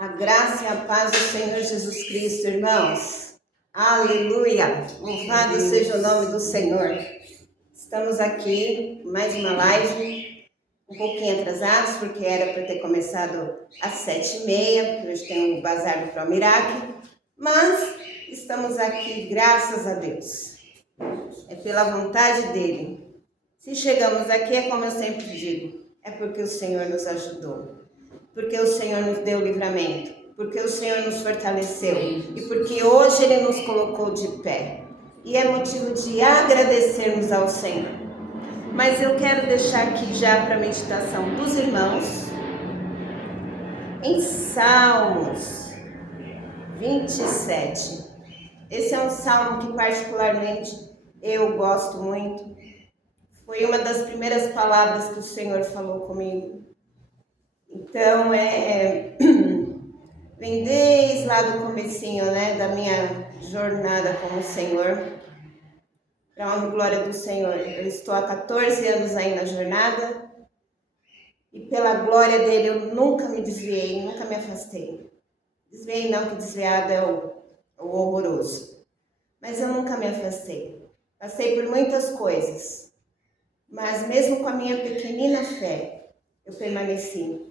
A graça e a paz do Senhor Jesus Cristo, irmãos. Aleluia! Louvado seja o nome do Senhor. Estamos aqui, mais uma live, um pouquinho atrasados, porque era para ter começado às 7h30, porque hoje tem um bazar do Promirac, mas estamos aqui, graças a Deus. É pela vontade dEle. Se chegamos aqui, é como eu sempre digo, é porque o Senhor nos ajudou. Porque o Senhor nos deu livramento, porque o Senhor nos fortaleceu e porque hoje Ele nos colocou de pé. E é motivo de agradecermos ao Senhor. Mas eu quero deixar aqui já para a meditação dos irmãos, em Salmos 27. Esse é um salmo que particularmente eu gosto muito. Foi uma das primeiras palavras que o Senhor falou comigo. Então, vem desde lá do comecinho, da minha jornada com o Senhor, para a honra e glória do Senhor. Eu estou há 14 anos aí na jornada e pela glória dele eu nunca me desviei, nunca me afastei. Desviei não, que desviado é o horroroso, mas eu nunca me afastei. Passei por muitas coisas, mas mesmo com a minha pequenina fé, eu permaneci.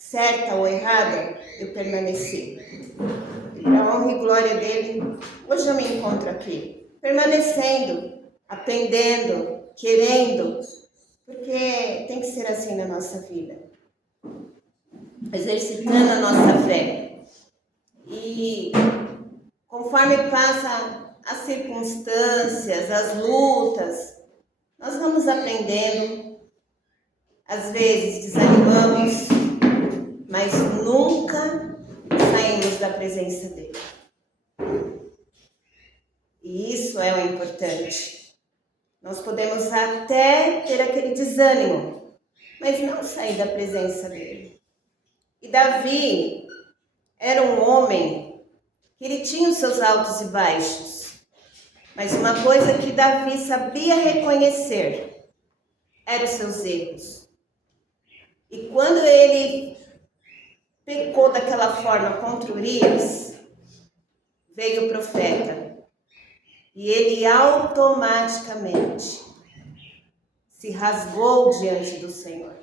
Certa ou errada, eu permaneci. E para a honra e glória dele, hoje eu me encontro aqui, permanecendo, aprendendo, querendo, porque tem que ser assim na nossa vida, exercitando a nossa fé. E conforme passa as circunstâncias, as lutas, nós vamos aprendendo, às vezes desanimamos, mas nunca saímos da presença dele. E isso é o importante. Nós podemos até ter aquele desânimo, mas não sair da presença dele. E Davi era um homem que ele tinha os seus altos e baixos, mas uma coisa que Davi sabia reconhecer eram os seus erros. E quando ele pecou daquela forma contra Urias, veio o profeta e ele automaticamente se rasgou diante do Senhor.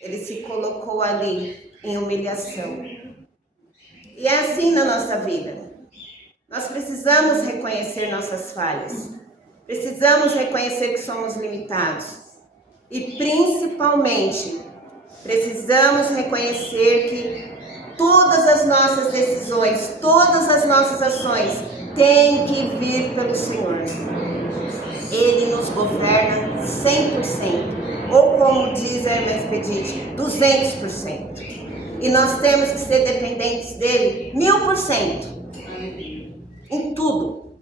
Ele se colocou ali em humilhação. E é assim na nossa vida. Nós precisamos reconhecer nossas falhas. Precisamos reconhecer que somos limitados. E principalmente, precisamos reconhecer que todas as nossas decisões, todas as nossas ações têm que vir pelo Senhor. Ele nos governa 100%, ou como diz a irmã Expedite, 200%. E nós temos que ser dependentes dele 1000%, em tudo,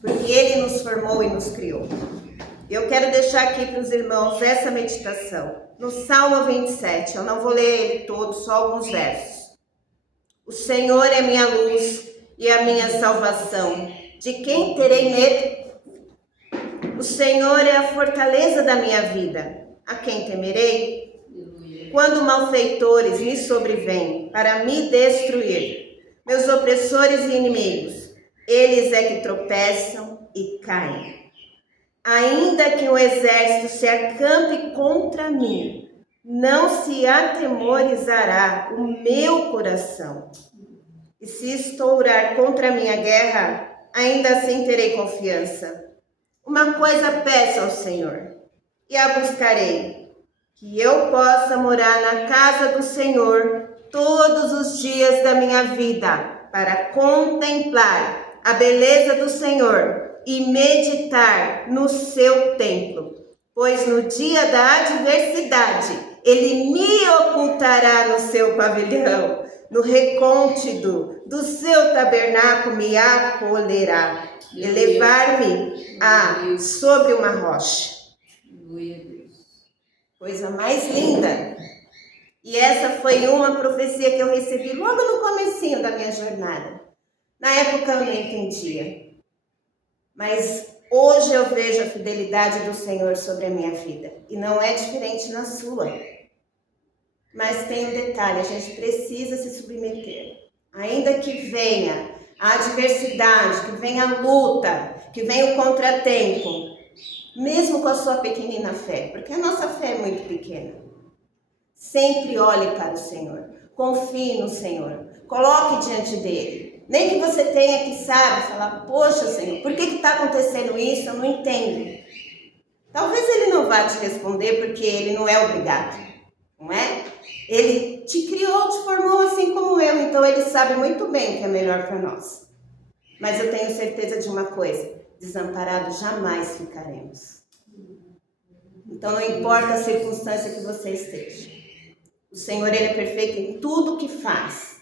porque ele nos formou e nos criou. Eu quero deixar aqui para os irmãos essa meditação. No Salmo 27, eu não vou ler ele todo, só alguns versos. O Senhor é minha luz e a minha salvação. De quem terei medo? O Senhor é a fortaleza da minha vida. A quem temerei? Quando malfeitores me sobrevêm para me destruir, meus opressores e inimigos, eles é que tropeçam e caem. Ainda que o exército se acampe contra mim, não se atemorizará o meu coração. E se estourar contra a minha guerra, ainda assim terei confiança. Uma coisa peço ao Senhor, e a buscarei, que eu possa morar na casa do Senhor todos os dias da minha vida, para contemplar a beleza do Senhor e meditar no seu templo, pois no dia da adversidade ele me ocultará no seu pavilhão, no recôndito do seu tabernáculo me acolherá, elevar-me sobre uma rocha. Coisa mais linda. E essa foi uma profecia que eu recebi logo no comecinho da minha jornada. Na época eu não entendia. Mas hoje eu vejo a fidelidade do Senhor sobre a minha vida. E não é diferente na sua. Mas tem um detalhe, a gente precisa se submeter. Ainda que venha a adversidade, que venha a luta, que venha o contratempo, mesmo com a sua pequenina fé, porque a nossa fé é muito pequena. Sempre olhe para o Senhor, confie no Senhor, coloque diante dele. Nem que você tenha que, falar, poxa Senhor, por que está acontecendo isso? Eu não entendo. Talvez ele não vá te responder porque ele não é obrigado, não é? Ele te criou, te formou assim como eu, então ele sabe muito bem o que é melhor para nós. Mas eu tenho certeza de uma coisa, desamparados jamais ficaremos. Então não importa a circunstância que você esteja. O Senhor, ele é perfeito em tudo que faz.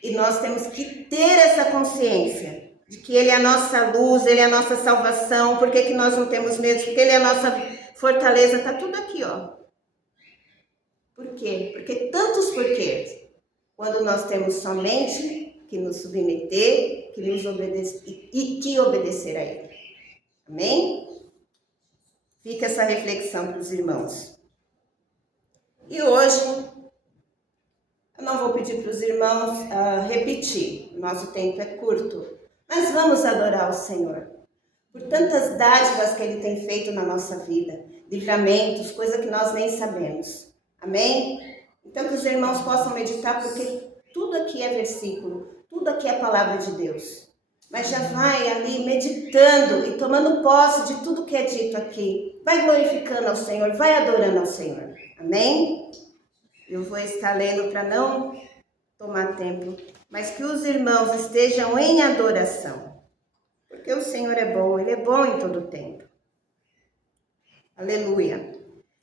E nós temos que ter essa consciência de que ele é a nossa luz, ele é a nossa salvação. Por que nós não temos medo? Porque ele é a nossa fortaleza. Está tudo aqui, ó. Por quê? Porque tantos porquês. Quando nós temos somente que nos submeter, que nos obedecer e que obedecer a ele. Amém? Fica essa reflexão para os irmãos. E hoje, eu não vou pedir para os irmãos repetir, nosso tempo é curto, mas vamos adorar o Senhor. Por tantas dádivas que ele tem feito na nossa vida, livramentos, coisa que nós nem sabemos. Amém? Então que os irmãos possam meditar, porque tudo aqui é versículo, tudo aqui é a palavra de Deus. Mas já vai ali meditando e tomando posse de tudo que é dito aqui. Vai glorificando ao Senhor, vai adorando ao Senhor. Amém? Eu vou estar lendo para não tomar tempo, mas que os irmãos estejam em adoração. Porque o Senhor é bom, ele é bom em todo tempo. Aleluia.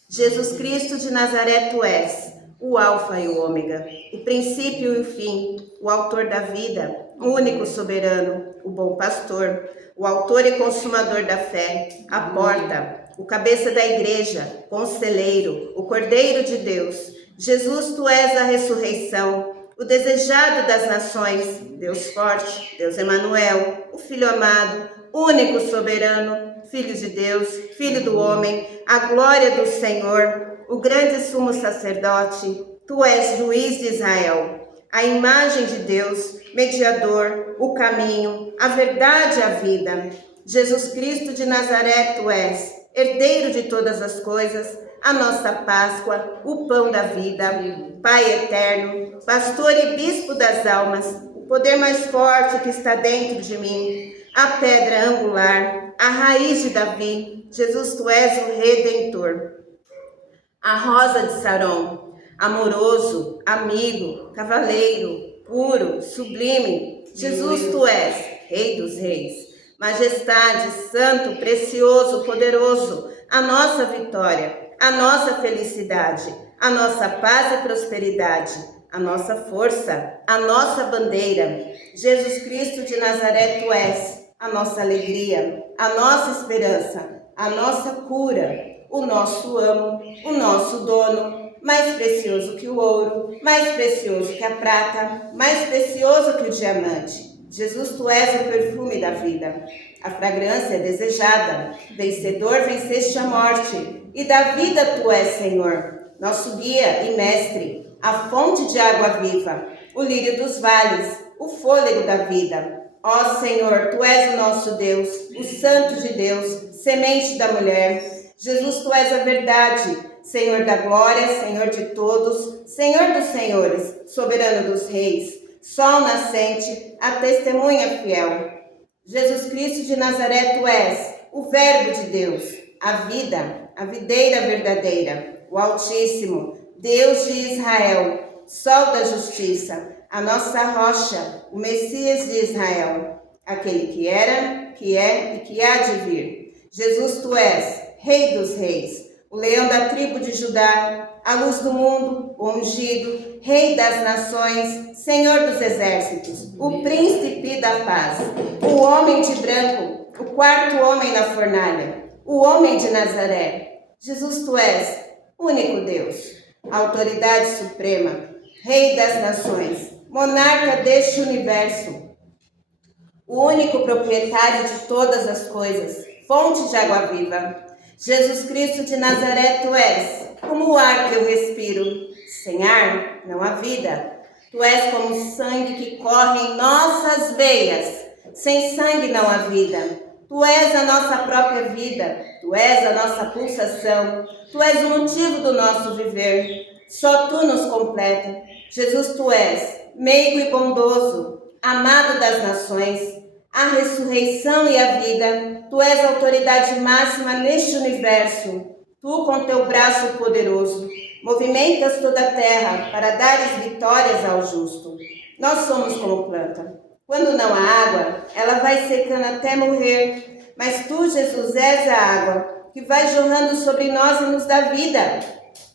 Jesus Cristo de Nazaré, tu és o alfa e o ômega, o princípio e o fim, o autor da vida, o único soberano, o bom pastor, o autor e consumador da fé, a porta, o cabeça da igreja, conselheiro, o Cordeiro de Deus. Jesus, tu és a ressurreição, o desejado das nações, Deus forte, Deus Emanuel, o Filho amado, único soberano, Filho de Deus, Filho do homem, a glória do Senhor, o grande sumo sacerdote. Tu és juiz de Israel, a imagem de Deus, mediador, o caminho, a verdade e a vida. Jesus Cristo de Nazaré, tu és herdeiro de todas as coisas, a nossa Páscoa, o pão da vida, Pai eterno, pastor e bispo das almas, o poder mais forte que está dentro de mim, a pedra angular, a raiz de Davi. Jesus, tu és o Redentor, a rosa de Saron, amoroso, amigo, cavaleiro, puro, sublime. Jesus, tu és Rei dos reis, majestade, santo, precioso, poderoso, a nossa vitória, a nossa felicidade, a nossa paz e prosperidade, a nossa força, a nossa bandeira. Jesus Cristo de Nazaré, tu és a nossa alegria, a nossa esperança, a nossa cura, o nosso amo, o nosso dono, mais precioso que o ouro, mais precioso que a prata, mais precioso que o diamante. Jesus, tu és o perfume da vida, a fragrância desejada, vencedor, venceste a morte, e da vida tu és, Senhor, nosso guia e mestre, a fonte de água viva, o lírio dos vales, o fôlego da vida. Ó Senhor, tu és o nosso Deus, o Santo de Deus, semente da mulher. Jesus, tu és a verdade, Senhor da glória, Senhor de todos, Senhor dos senhores, soberano dos reis, sol nascente, a testemunha fiel. Jesus Cristo de Nazaré, tu és o Verbo de Deus, a vida, a videira verdadeira, o Altíssimo, Deus de Israel, sol da justiça, a nossa rocha, o Messias de Israel, aquele que era, que é e que há de vir. Jesus, tu és Rei dos reis, o leão da tribo de Judá, a luz do mundo, o ungido, Rei das nações, Senhor dos exércitos, o príncipe da paz, o homem de branco, o quarto homem na fornalha, o homem de Nazaré. Jesus, tu és único Deus, autoridade suprema, Rei das nações, monarca deste universo, o único proprietário de todas as coisas, fonte de água viva. Jesus Cristo de Nazaré, tu és como o ar que eu respiro, Sem ar não há vida. Tu és como o sangue que corre em nossas veias. Sem sangue não há vida. Tu és a nossa própria vida. Tu és a nossa pulsação. Tu és o motivo do nosso viver. Só tu nos completa. Jesus, tu és meigo e bondoso, amado das nações, a ressurreição e a vida. Tu és a autoridade máxima neste universo. Tu, com teu braço poderoso, movimentas toda a terra para dares vitórias ao justo. Nós somos como planta. Quando não há água, ela vai secando até morrer. Mas tu, Jesus, és a água que vai jorrando sobre nós e nos dá vida.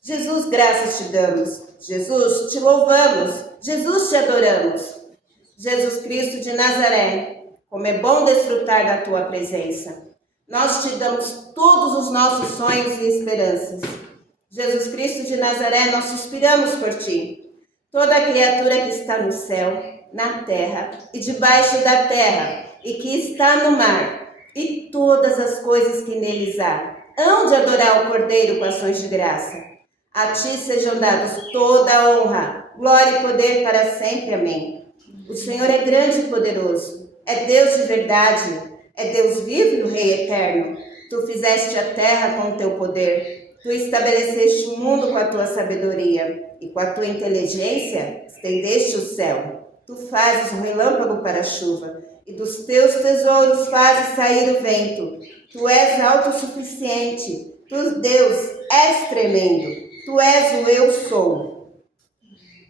Jesus, graças te damos. Jesus, te louvamos. Jesus, te adoramos. Jesus Cristo de Nazaré, como é bom desfrutar da tua presença. Nós te damos todos os nossos sonhos e esperanças. Jesus Cristo de Nazaré, nós suspiramos por ti. Toda criatura que está no céu, na terra e debaixo da terra, e que está no mar, e todas as coisas que neles há, hão de adorar o Cordeiro com ações de graça. A ti sejam dados toda a honra, glória e poder para sempre. Amém. O Senhor é grande e poderoso, é Deus de verdade, é Deus vivo e o Rei eterno. Tu fizeste a terra com o teu poder, tu estabeleceste o mundo com a tua sabedoria, e com a tua inteligência estendeste o céu. Tu fazes um relâmpago para a chuva, e dos teus tesouros fazes sair o vento. Tu és autossuficiente, tu, Deus, és tremendo, tu és o eu sou.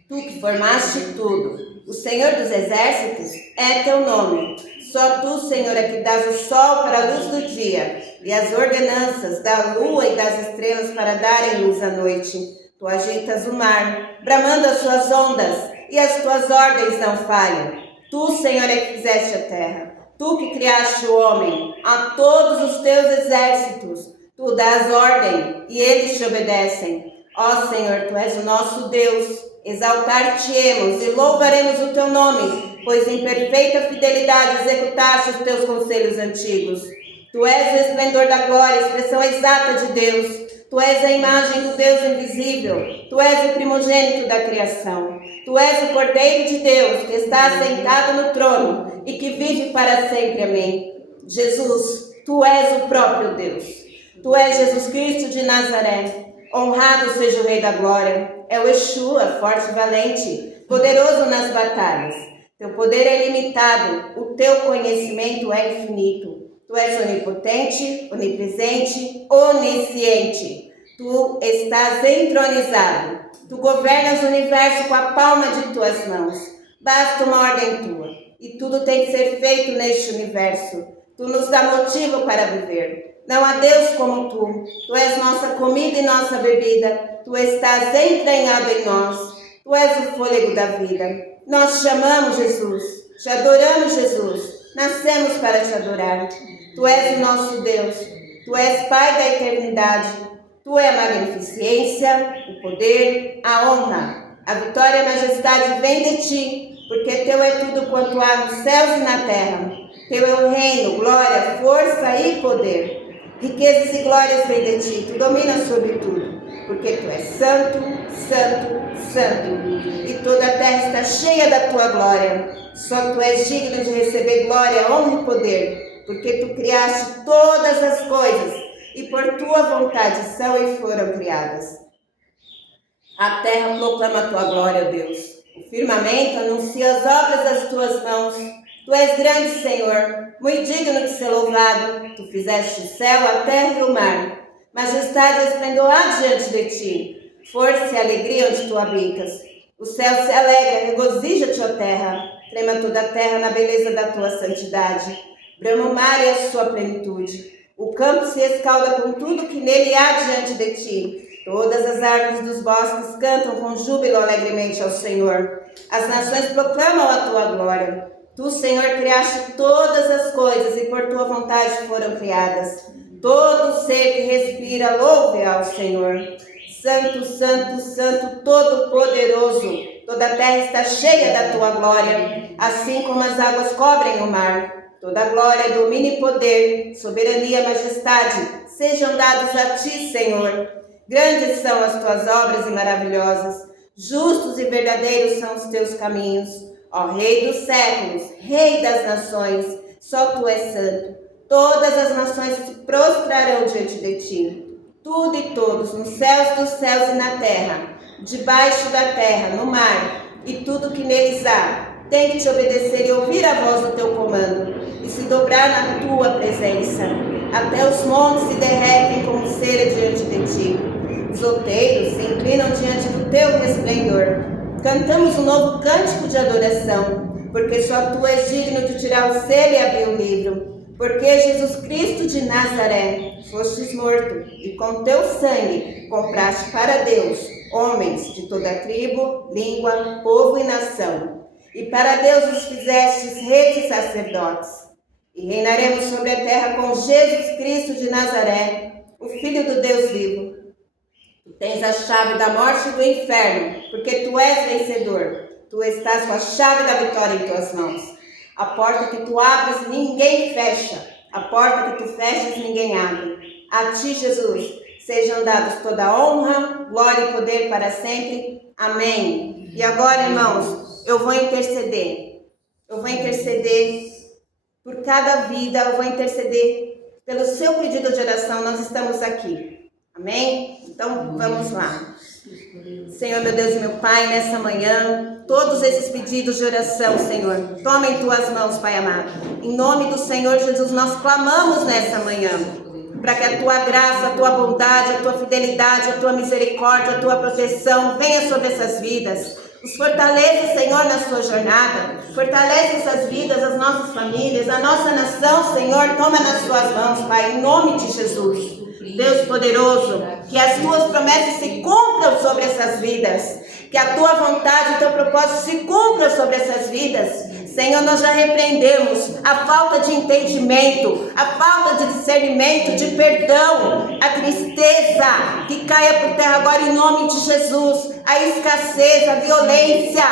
Tu que formaste tudo, o Senhor dos exércitos é teu nome. Só tu, Senhor, é que dás o sol para a luz do dia, e as ordenanças da lua e das estrelas para darem luz à noite. Tu agitas o mar, bramando as suas ondas, e as tuas ordens não falham. Tu, Senhor, é que fizeste a terra. Tu que criaste o homem, a todos os teus exércitos. Tu dás ordem, e eles te obedecem. Ó Senhor, tu és o nosso Deus. Exaltar-te-emos e louvaremos o teu nome, pois em perfeita fidelidade executaste os teus conselhos antigos. Tu és o esplendor da glória, expressão exata de Deus. Tu és a imagem do Deus invisível. Tu és o primogênito da criação. Tu és o Cordeiro de Deus, que está sentado no trono e que vive para sempre. Amém. Jesus, tu és o próprio Deus. Tu és Jesus Cristo de Nazaré. Honrado seja o Rei da Glória. É o Yeshua, forte e valente, poderoso nas batalhas. Teu poder é ilimitado, o teu conhecimento é infinito. Tu és onipotente, onipresente, onisciente. Tu estás entronizado. Tu governas o universo com a palma de tuas mãos. Basta uma ordem tua, e tudo tem que ser feito neste universo. Tu nos dá motivo para viver. Não há Deus como tu. Tu és nossa comida e nossa bebida. Tu estás entranhado em nós. Tu és o fôlego da vida. Nós te amamos, Jesus. Te adoramos, Jesus. Nascemos para te adorar. Tu és o nosso Deus. Tu és Pai da eternidade. Tu és a magnificência, o poder, a honra. A vitória e a majestade vem de ti, porque teu é tudo quanto há nos céus e na terra. Teu é o reino, glória, força e poder. Riquezas e glórias vêm de ti, tu dominas sobre tudo, porque tu és santo, santo, santo, e toda a terra está cheia da tua glória. Só tu és digno de receber glória, honra e poder, porque tu criaste todas as coisas, e por tua vontade são e foram criadas. A terra proclama a tua glória, ó Deus. O firmamento anuncia as obras das tuas mãos. Tu és grande, Senhor, muito digno de ser louvado. Tu fizeste o céu, a terra e o mar. Majestade e esplendor há diante de ti. Força e alegria onde tu habitas. O céu se alegra, regozija-te, ó terra. Trema toda a terra na beleza da tua santidade. Brama o mar e a sua plenitude. O campo se escalda com tudo que nele há diante de ti. Todas as árvores dos bosques cantam com júbilo alegremente ao Senhor. As nações proclamam a tua glória. Tu, Senhor, criaste todas as coisas e por tua vontade foram criadas. Todo ser que respira louve ao Senhor. Santo, santo, santo, todo-poderoso. Toda a terra está cheia da tua glória, assim como as águas cobrem o mar. Toda glória, domínio e poder, soberania e majestade sejam dados a ti, Senhor. Grandes são as tuas obras e maravilhosas. Justos e verdadeiros são os teus caminhos, ó Rei dos séculos, Rei das nações, só tu és santo. Todas as nações se prostrarão diante de ti. Tudo e todos, nos céus dos céus e na terra, debaixo da terra, no mar, e tudo que neles há, tem que te obedecer e ouvir a voz do teu comando, e se dobrar na tua presença. Até os montes se derretem como cera diante de ti. Os outeiros se inclinam diante do teu resplendor. Cantamos um novo cântico de adoração, porque só tu és digno de tirar o selo e abrir o livro. Porque Jesus Cristo de Nazaré, fostes morto, e com teu sangue compraste para Deus homens de toda tribo, língua, povo e nação. E para Deus os fizestes reis e sacerdotes. E reinaremos sobre a terra com Jesus Cristo de Nazaré, o Filho do Deus vivo. Tu tens a chave da morte e do inferno, porque tu és vencedor. Tu estás com a chave da vitória em tuas mãos. A porta que tu abres, ninguém fecha. A porta que tu fechas, ninguém abre. A ti, Jesus, sejam dados toda a honra, glória e poder para sempre. Amém. E agora, irmãos, eu vou interceder. Eu vou interceder por cada vida. Eu vou interceder pelo seu pedido de oração. Nós estamos aqui. Amém? Então, vamos lá. Senhor, meu Deus e meu Pai, nessa manhã, todos esses pedidos de oração, Senhor, toma em tuas mãos, Pai amado. Em nome do Senhor Jesus, nós clamamos nessa manhã, para que a tua graça, a tua bondade, a tua fidelidade, a tua misericórdia, a tua proteção venha sobre essas vidas. Os fortaleça, Senhor, na sua jornada. Fortalece essas vidas, as nossas famílias, a nossa nação, Senhor, toma nas tuas mãos, Pai, em nome de Jesus. Deus poderoso, que as tuas promessas se cumpram sobre essas vidas, que a tua vontade e o teu propósito se cumpram sobre essas vidas. Senhor, nós já repreendemos a falta de entendimento, a falta de discernimento, de perdão, a tristeza que caia por terra agora em nome de Jesus, a escassez, a violência,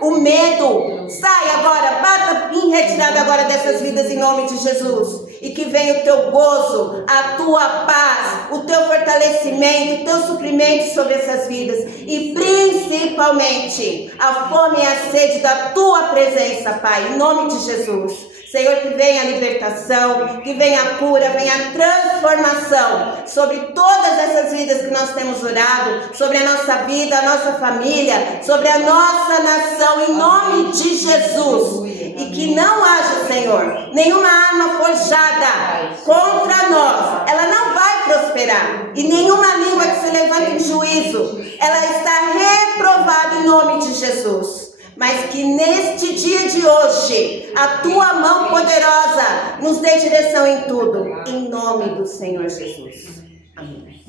o medo. Sai agora, bata em retirada agora dessas vidas em nome de Jesus. E que venha o teu gozo, a tua paz, o teu fortalecimento, o teu suprimento sobre essas vidas. E principalmente a fome e a sede da tua presença, Pai, em nome de Jesus. Senhor, que venha a libertação, que venha a cura, venha a transformação sobre todas essas vidas que nós temos orado, sobre a nossa vida, a nossa família, sobre a nossa nação, em nome de Jesus. E que não haja, Senhor, nenhuma arma forjada contra nós, ela não vai prosperar. E nenhuma língua que se levanta em juízo, ela está reprovada em nome de Jesus. Mas que neste dia de hoje, a tua mão poderosa nos dê direção em tudo. Em nome do Senhor Jesus. Amém.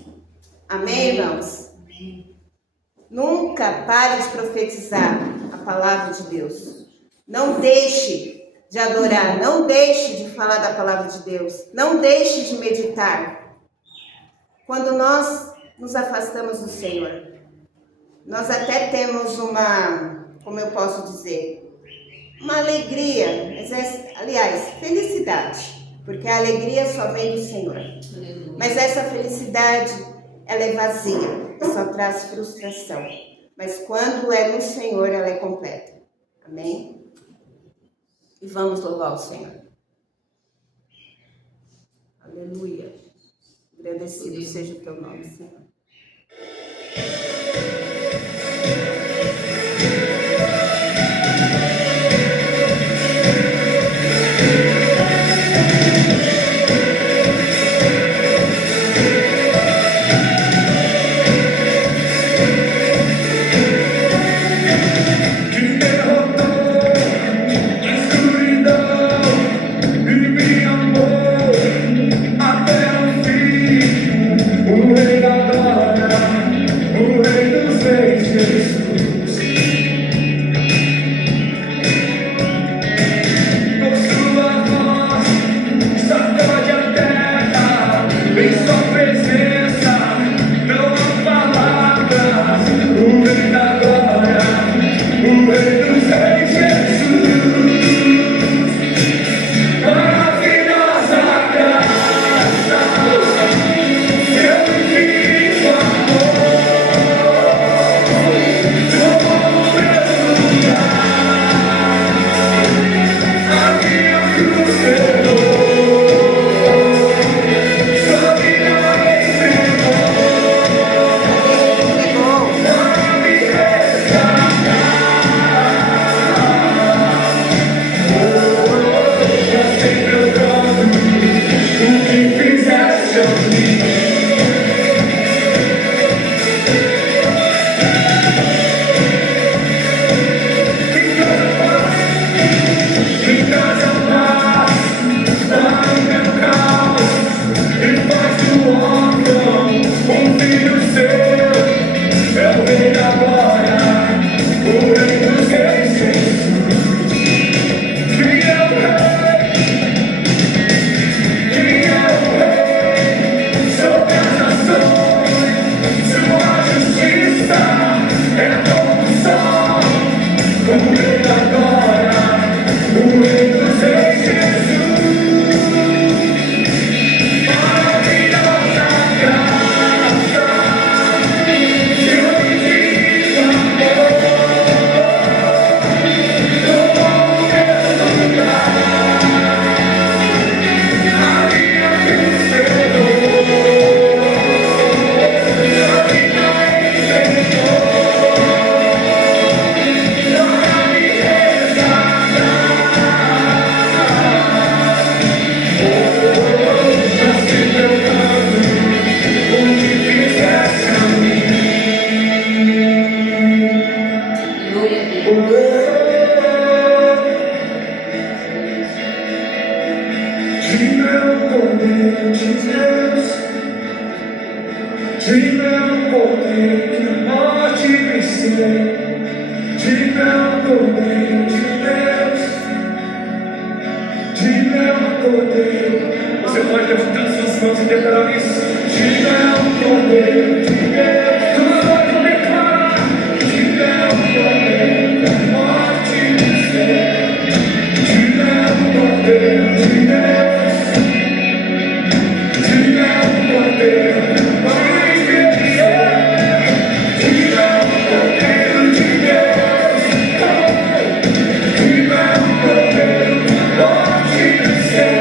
Amém, irmãos? Nunca pare de profetizar a palavra de Deus. Não deixe de adorar. Não deixe de falar da palavra de Deus. Não deixe de meditar. Quando nós nos afastamos do Senhor, nós até temos como eu posso dizer, uma alegria, aliás, felicidade, porque a alegria só vem do Senhor. Mas essa felicidade, ela é vazia, só traz frustração. Mas quando é no Senhor, ela é completa. Amém? E vamos louvar o Senhor. Aleluia. Agradecido seja o teu nome, Senhor. O rei da glória, o rei dos Você pode levantar suas mãos e declarar isso. Diga o poder de Deus. Todos nós vamos declarar. Diga o poder da morte do céu. Diga o poder de Deus. Diga o poder mais de Deus. Diga o poder de Deus. Diga o poder da morte do céu.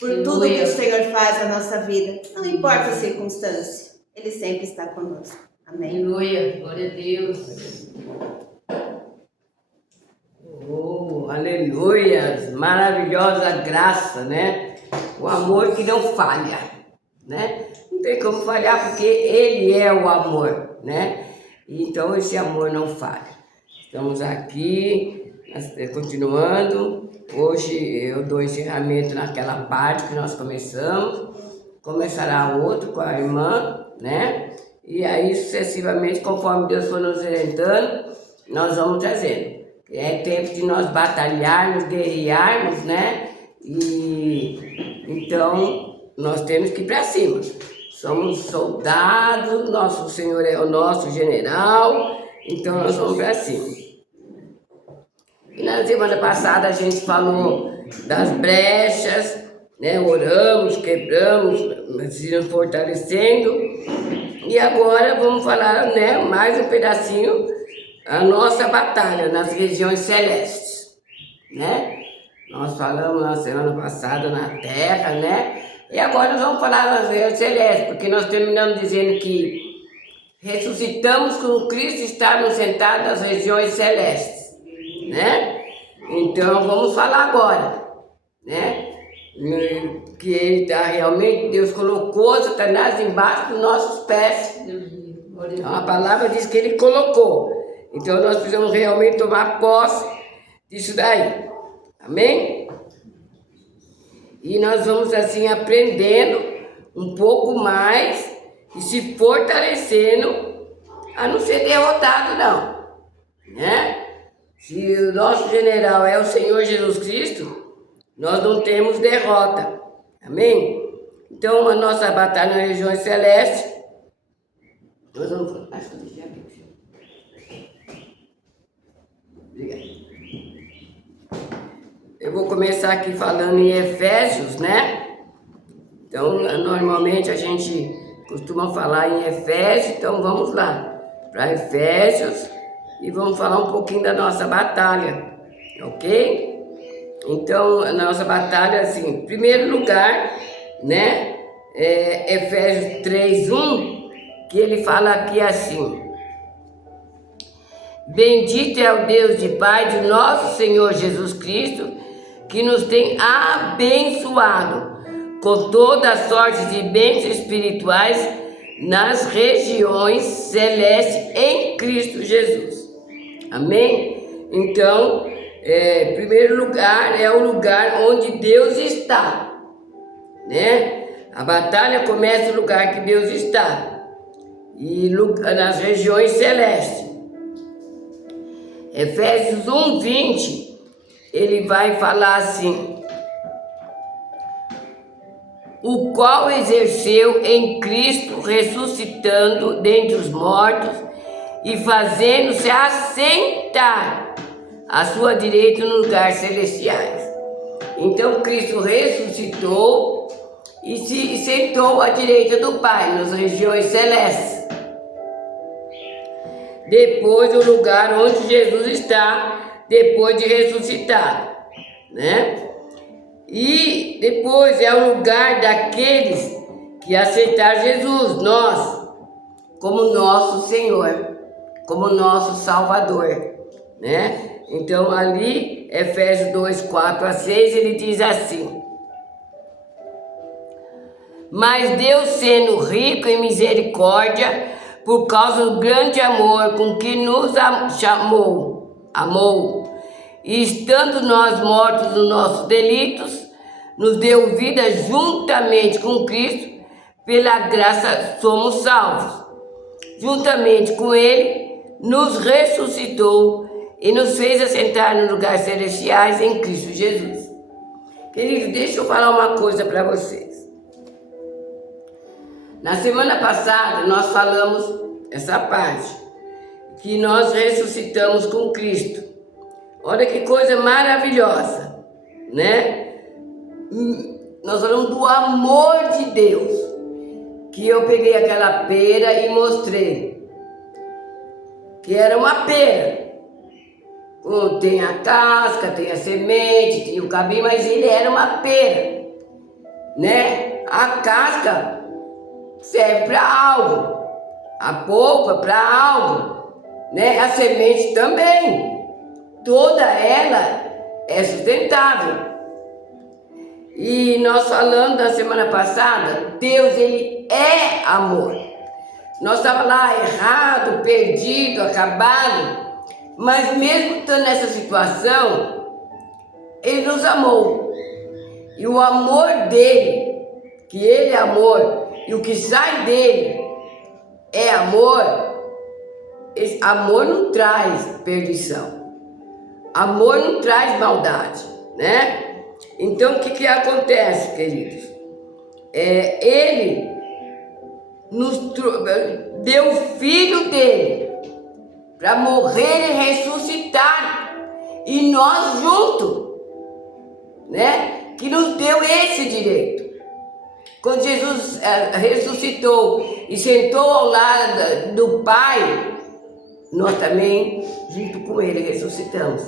Por tudo que o Senhor faz na nossa vida, não importa a circunstância, Ele sempre está conosco. Amém. Aleluia, glória a Deus. Oh, aleluia, maravilhosa graça, né? O amor que não falha, né? Não tem como falhar porque Ele é o amor, né? Então esse amor não falha. Estamos aqui, continuando. Hoje eu dou encerramento naquela parte que nós começamos. Começará outro com a irmã, né? E aí sucessivamente, conforme Deus for nos orientando, nós vamos trazendo. É tempo de nós batalharmos, guerrearmos, né? E então nós temos que ir para cima. Somos soldados, nosso Senhor é o nosso general, então nós vamos para cima. E na semana passada a gente falou das brechas, né? Oramos, quebramos, nos fortalecendo. E agora vamos falar, né, mais um pedacinho, a nossa batalha nas regiões celestes, né? Nós falamos na semana passada na terra, né? E agora nós vamos falar nas regiões celestes, porque nós terminamos dizendo que ressuscitamos com Cristo e estamos sentados nas regiões celestes, né? Então vamos falar agora, né? Que ele tá realmente, Deus colocou Satanás embaixo dos nossos pés. Então a palavra diz que ele colocou. Então nós precisamos realmente tomar posse disso daí. Amém? E nós vamos assim aprendendo um pouco mais e se fortalecendo a não ser derrotado não, né? Se o nosso general é o Senhor Jesus Cristo, nós não temos derrota. Amém? Então, a nossa batalha nas regiões celestes, nós vamos falar. Acho que eu deixei aqui. Obrigado. Eu vou começar aqui falando em Efésios, né? Então, normalmente a gente costumam falar em Efésios, então vamos lá para Efésios e vamos falar um pouquinho da nossa batalha, ok? Então, a nossa batalha, assim, em primeiro lugar, né, Efésios 3:1, que ele fala aqui assim: bendito é o Deus e Pai de nosso Senhor Jesus Cristo, que nos tem abençoado com toda a sorte de bênçãos espirituais nas regiões celestes em Cristo Jesus. Amém? Então, primeiro lugar é o lugar onde Deus está, né? A batalha começa no lugar que Deus está, e nas regiões celestes. Efésios 1:20, ele vai falar assim: o qual exerceu em Cristo, ressuscitando dentre os mortos e fazendo-se assentar à sua direita nos lugares celestiais. Então Cristo ressuscitou e se sentou à direita do Pai, nas regiões celestes. Depois o lugar onde Jesus está, depois de ressuscitado, né? E depois é o lugar daqueles que aceitaram Jesus, nós, como nosso Senhor, como nosso Salvador, né? Então ali, Efésios 2:4-6, ele diz assim: mas Deus, sendo rico em misericórdia, por causa do grande amor com que nos amou, e estando nós mortos nos nossos delitos, nos deu vida juntamente com Cristo, pela graça somos salvos. Juntamente com Ele, nos ressuscitou e nos fez assentar nos lugares celestiais em Cristo Jesus. Querido, deixa eu falar uma coisa para vocês. Na semana passada nós falamos essa parte, que nós ressuscitamos com Cristo. Olha que coisa maravilhosa, né? Nós falamos do amor de Deus, que eu peguei aquela pera e mostrei, que era uma pera. Tem a casca, tem a semente, tem o cabinho, mas ele era uma pera, né? A casca serve para algo, a polpa para algo, né? A semente também. Toda ela é sustentável. E nós falando da semana passada, Deus, ele é amor. Nós estávamos lá errado, perdido, acabado, mas mesmo estando nessa situação, ele nos amou. E o amor dele, que ele é amor, e o que sai dele é amor, esse amor não traz perdição. Amor não traz maldade, né? Então, o que acontece, queridos? Ele nos deu o filho dele para morrer e ressuscitar, e nós juntos, né? Que nos deu esse direito. Quando Jesus ressuscitou e sentou ao lado do Pai, nós também, junto com ele, ressuscitamos.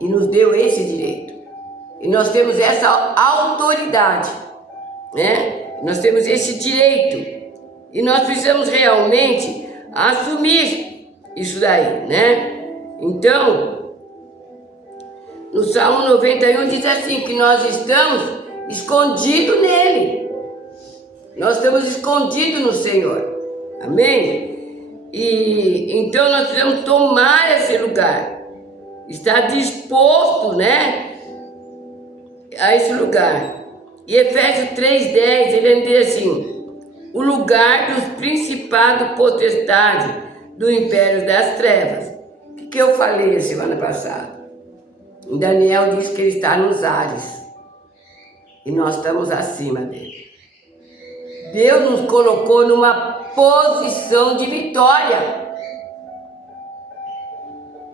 E nos deu esse direito. E nós temos essa autoridade, né? Nós temos esse direito. E nós precisamos realmente assumir isso daí, né? Então, no Salmo 91 diz assim, que nós estamos escondidos nele. Nós estamos escondidos no Senhor. Amém? E então nós precisamos tomar esse lugar. Estar disposto, né, a esse lugar. E Efésios 3:10, ele diz assim: o lugar dos principados potestades do império das trevas. O que eu falei a semana passada? Em Daniel diz que ele está nos ares. E nós estamos acima dele. Deus nos colocou numa posição de vitória.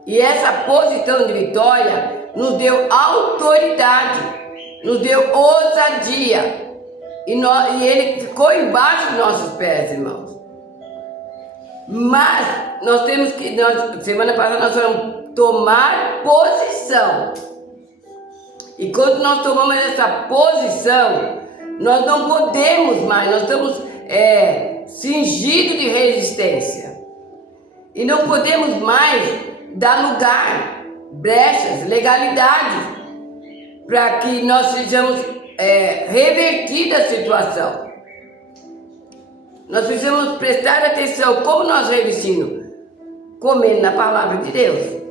E essa posição de vitória nos deu autoridade, nos deu ousadia E ele ficou embaixo dos nossos pés, irmãos. Mas nós temos que, semana passada nós vamos tomar posição. E quando nós tomamos essa posição, nós não podemos mais, nós estamos cingidos de resistência. E não podemos mais dar lugar, brechas, legalidades, para que nós sejamos revertida a situação. Nós precisamos prestar atenção como nós revestimos, comendo na palavra de Deus,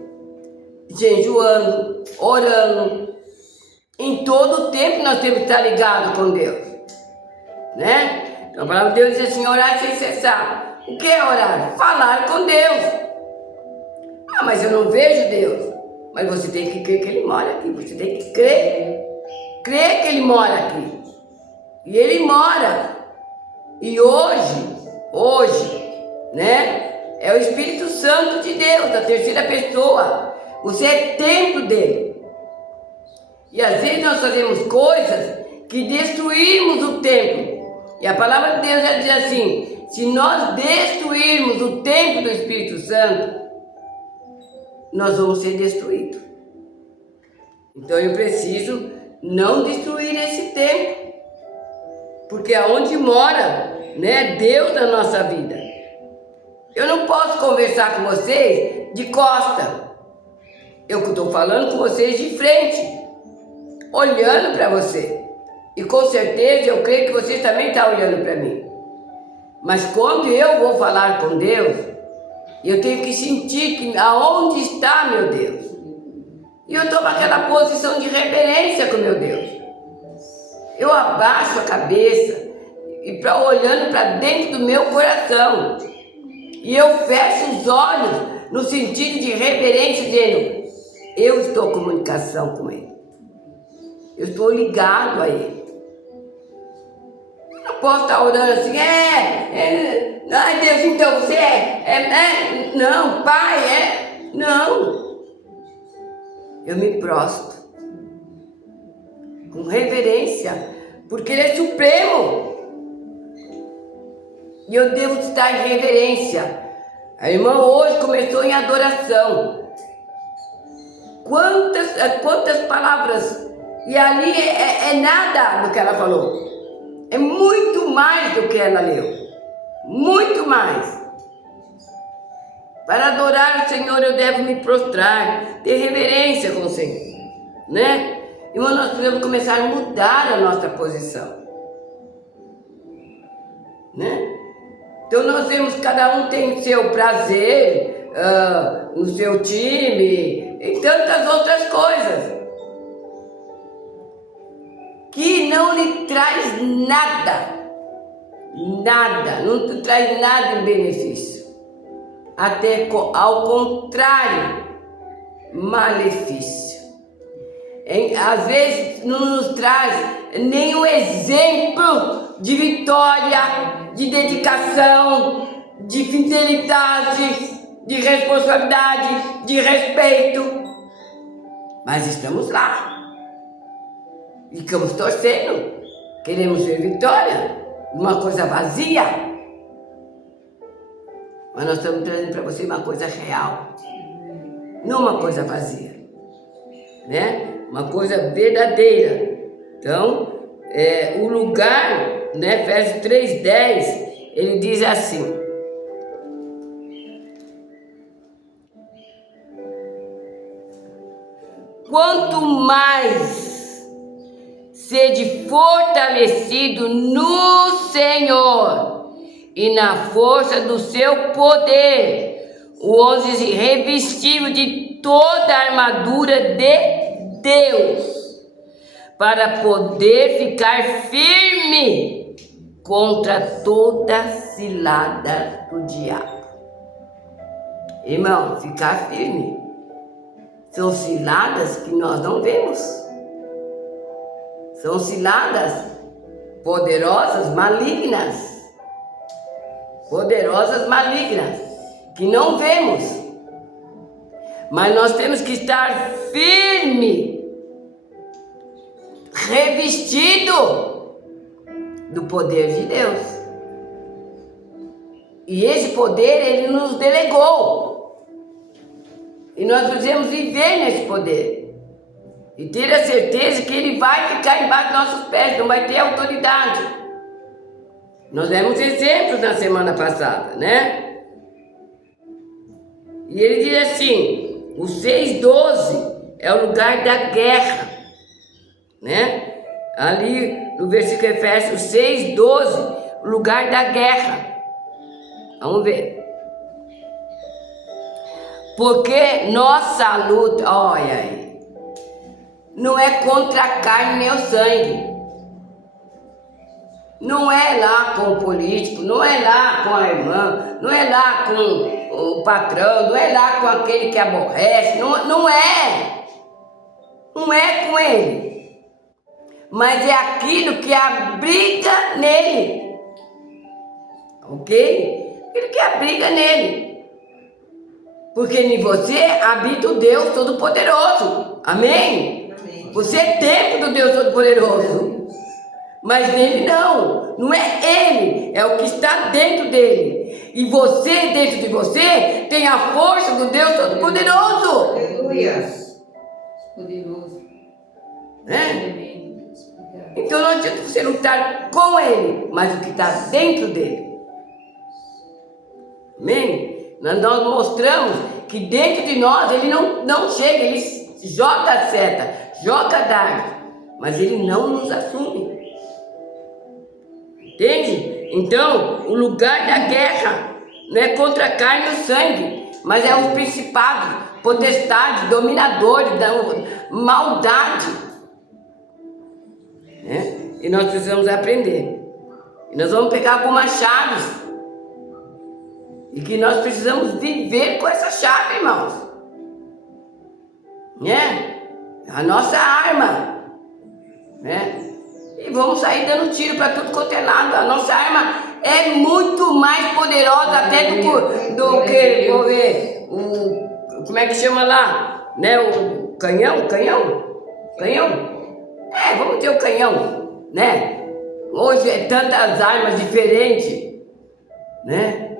jejuando, orando. Em todo o tempo nós temos que estar ligados com Deus, né? Então a palavra de Deus diz assim, orar sem cessar. O que é orar? Falar com Deus. Ah, mas eu não vejo Deus. Mas você tem que crer que Ele mora aqui, você tem que crer que Ele mora aqui. E Ele mora. E hoje, né, é o Espírito Santo de Deus, a terceira pessoa. Você é templo dele. E às vezes nós fazemos coisas que destruímos o templo. E a palavra de Deus já diz assim, se nós destruirmos o templo do Espírito Santo, nós vamos ser destruídos. Então eu preciso não destruir esse templo. Porque é onde mora, né, Deus na nossa vida. Eu não posso conversar com vocês de costa. Eu estou falando com vocês de frente, olhando para você. E com certeza eu creio que vocês também estão olhando para mim. Mas quando eu vou falar com Deus, eu tenho que sentir que aonde está meu Deus. E eu estou naquela posição de reverência com meu Deus. Eu abaixo a cabeça e olhando para dentro do meu coração. E eu fecho os olhos no sentido de reverência, dizendo, eu estou em comunicação com Ele. Eu estou ligado a Ele. Eu não posso estar orando assim, ai Deus, então você não, Pai, não. Eu me prostro. Com reverência, porque Ele é supremo. E eu devo estar em reverência. A irmã hoje começou em adoração. Quantas palavras. E ali é nada do que ela falou. É muito mais do que ela leu. Muito mais. Para adorar o Senhor eu devo me prostrar, ter reverência com o Senhor, né? Irmão, nós precisamos começar a mudar a nossa posição, né? Então nós temos, cada um tem seu prazer, no seu time, e tantas outras coisas, que não lhe traz nada, não te traz nada em benefício, até ao contrário, malefício. Às vezes não nos traz nenhum exemplo de vitória, de dedicação, de fidelidade, de responsabilidade, de respeito. Mas estamos lá. Ficamos torcendo. Queremos ver vitória. Uma coisa vazia. Mas nós estamos trazendo para você uma coisa real. Não uma coisa vazia. Né? Uma coisa verdadeira. Então, o lugar, né, verso 3:10, ele diz assim: quanto mais sede fortalecido no Senhor e na força do seu poder, o 11 diz, revestido de toda a armadura de Deus, para poder ficar firme contra toda cilada do diabo. Irmão, ficar firme. São ciladas que nós não vemos. São ciladas poderosas, malignas. Poderosas, malignas, que não vemos. Mas nós temos que estar firme, revestido do poder de Deus. E esse poder Ele nos delegou. E nós precisamos viver nesse poder. E ter a certeza que Ele vai ficar embaixo dos nossos pés, não vai ter autoridade. Nós demos exemplos na semana passada, né? E ele diz assim, o 6:12 é o lugar da guerra, né? Ali no versículo Efésios 6:12, o lugar da guerra. Vamos ver. Porque nossa luta, olha aí, não é contra a carne nem o sangue. Não é lá com o político, não é lá com a irmã, não é lá com o patrão, não é lá com aquele que aborrece, não é. Não é com ele. Mas é aquilo que abriga nele. Ok? Aquilo que abriga nele. Porque em você habita o Deus Todo-Poderoso. Amém? Amém. Você é templo do Deus Todo-Poderoso. Mas nele não é ele, é o que está dentro dele. E você, dentro de você, tem a força do Deus Todo-Poderoso. Aleluia. Poderoso. Né? Então não adianta você lutar com ele, mas o que está dentro dele. Amém? Nós mostramos que dentro de nós ele não chega, ele joga a seta, joga a dardo, mas ele não nos assume. Entende? Então, o lugar da guerra não é contra a carne e o sangue, mas é os principados, potestades, dominadores, da maldade. Né? E nós precisamos aprender. E nós vamos pegar algumas chaves. E que nós precisamos viver com essa chave, irmãos. Né? A nossa arma. Né? E vamos sair dando tiro para tudo quanto é lado. A nossa arma é muito mais poderosa até do que, vou ver, como é que chama lá? Né? O canhão? É, vamos ter o canhão, né? Hoje é tantas armas diferentes, né?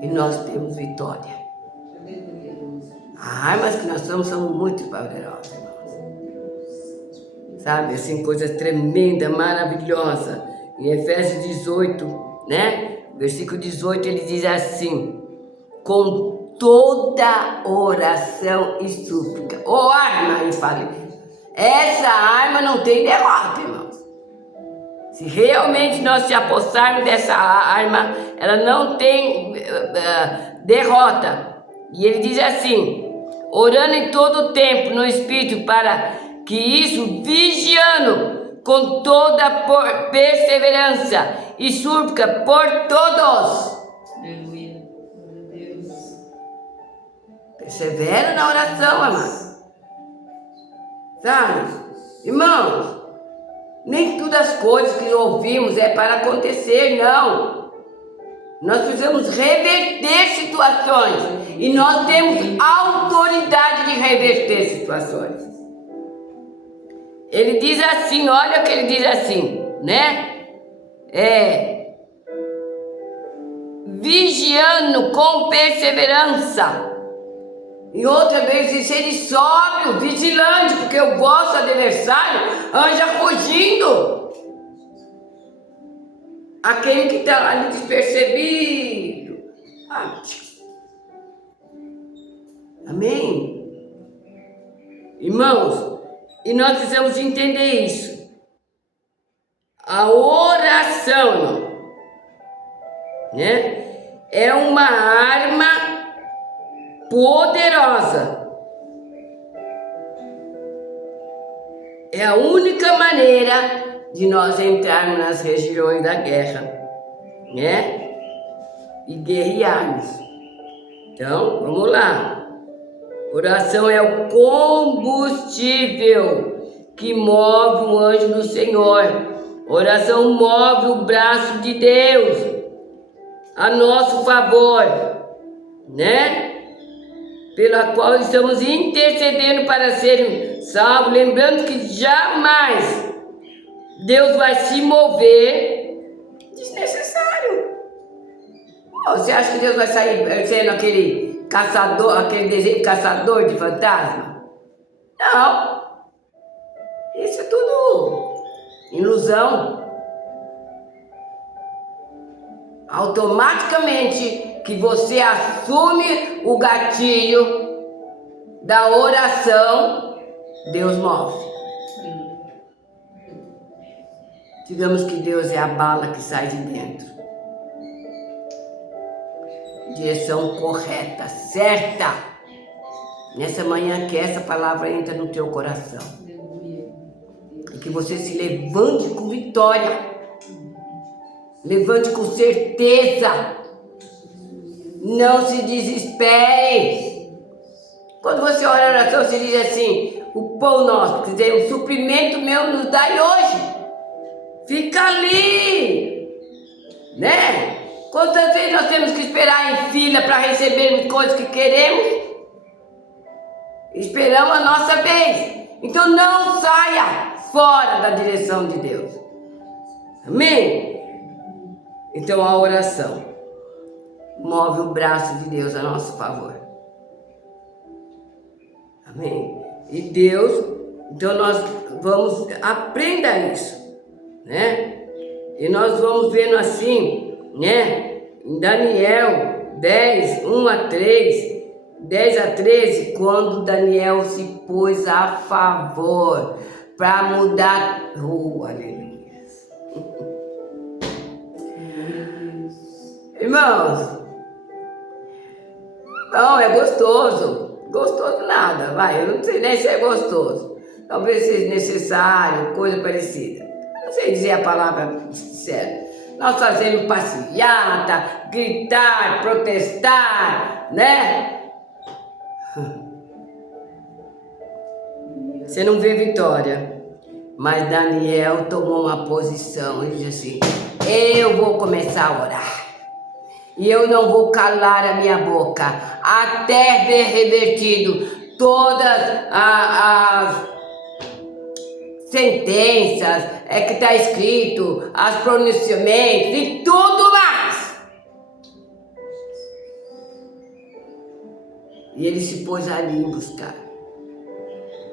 E nós temos vitória. As armas que nós temos são muito poderosas, irmãos. Sabe, assim, coisa tremenda, maravilhosa. Em Efésios 18, né? Versículo 18, ele diz assim: com toda oração e súplica. Ô arma, ele fala. Essa arma não tem derrota, irmãos. Se realmente nós se apossarmos dessa arma, ela não tem derrota. E ele diz assim: orando em todo o tempo no Espírito, para que isso, vigiando com toda perseverança e súplica por todos. Aleluia. Meu Deus. Persevera na oração, amado. Sabe? Irmãos, nem todas as coisas que ouvimos é para acontecer, não. Nós precisamos reverter situações. E nós temos autoridade de reverter situações. Ele diz assim, olha o que ele diz assim, né? Vigiando com perseverança. E outra vez diz, ele sóbrio, vigilante, porque o vosso adversário anda fugindo. Aquele que está ali despercebido. Amém? Irmãos, e nós precisamos entender isso. A oração, né, é uma arma poderosa. É a única maneira de nós entrarmos nas regiões da guerra, né? E guerrearmos. Então, vamos lá. Oração é o combustível que move o anjo do Senhor. Oração move o braço de Deus a nosso favor, né? Pela qual estamos intercedendo para serem salvos, lembrando que jamais Deus vai se mover desnecessário. Você acha que Deus vai sair sendo aquele caçador, aquele desenho de caçador de fantasma? Não. Isso é tudo ilusão. Automaticamente que você assume o gatilho da oração, Deus move. Digamos que Deus é a bala que sai de dentro. Direção correta, certa. Nessa manhã que essa palavra entra no teu coração. E que você se levante com vitória. Levante com certeza. Não se desespere. Quando você ora a oração, você diz assim: o pão nosso, quer dizer, o suprimento meu nos dai hoje. Fica ali, né? Quantas vezes nós temos que esperar em fila para recebermos coisas que queremos? Esperamos a nossa vez. Então não saia fora da direção de Deus. Amém? Então a oração move o braço de Deus a nosso favor. Amém? E Deus, então nós vamos, aprenda isso, né? E nós vamos vendo assim, né? Em Daniel 10, 1 a 3, 10 a 13, quando Daniel se pôs a favor para mudar. Aleluia. Irmãos, não, é gostoso. Gostoso nada, vai, eu não sei nem se é gostoso. Talvez seja necessário, coisa parecida. Não sei dizer a palavra certa. Nós fazemos passeata, gritar, protestar, né? Você não vê vitória. Mas Daniel tomou uma posição e disse assim: eu vou começar a orar. E eu não vou calar a minha boca até ver revertido todas as sentenças que está escrito, as pronunciamentos e tudo mais. E ele se pôs ali em buscar.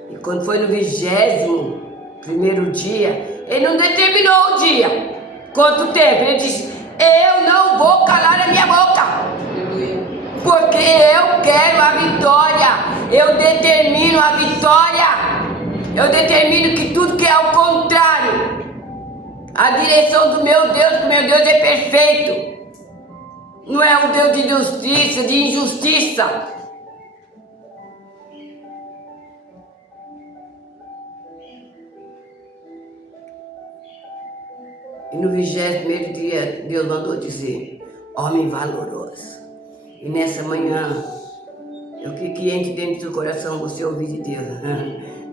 E quando foi no 21º dia, ele não determinou o dia. Quanto tempo? Ele disse: eu não vou calar a minha boca, porque eu quero a vitória, eu determino a vitória, eu determino que tudo que é ao contrário, a direção do meu Deus, que meu Deus é perfeito, não é um Deus de justiça, de injustiça. E no 21º dia, Deus mandou dizer: homem valoroso. E nessa manhã, eu quero que entre dentro do coração você ouvir de Deus.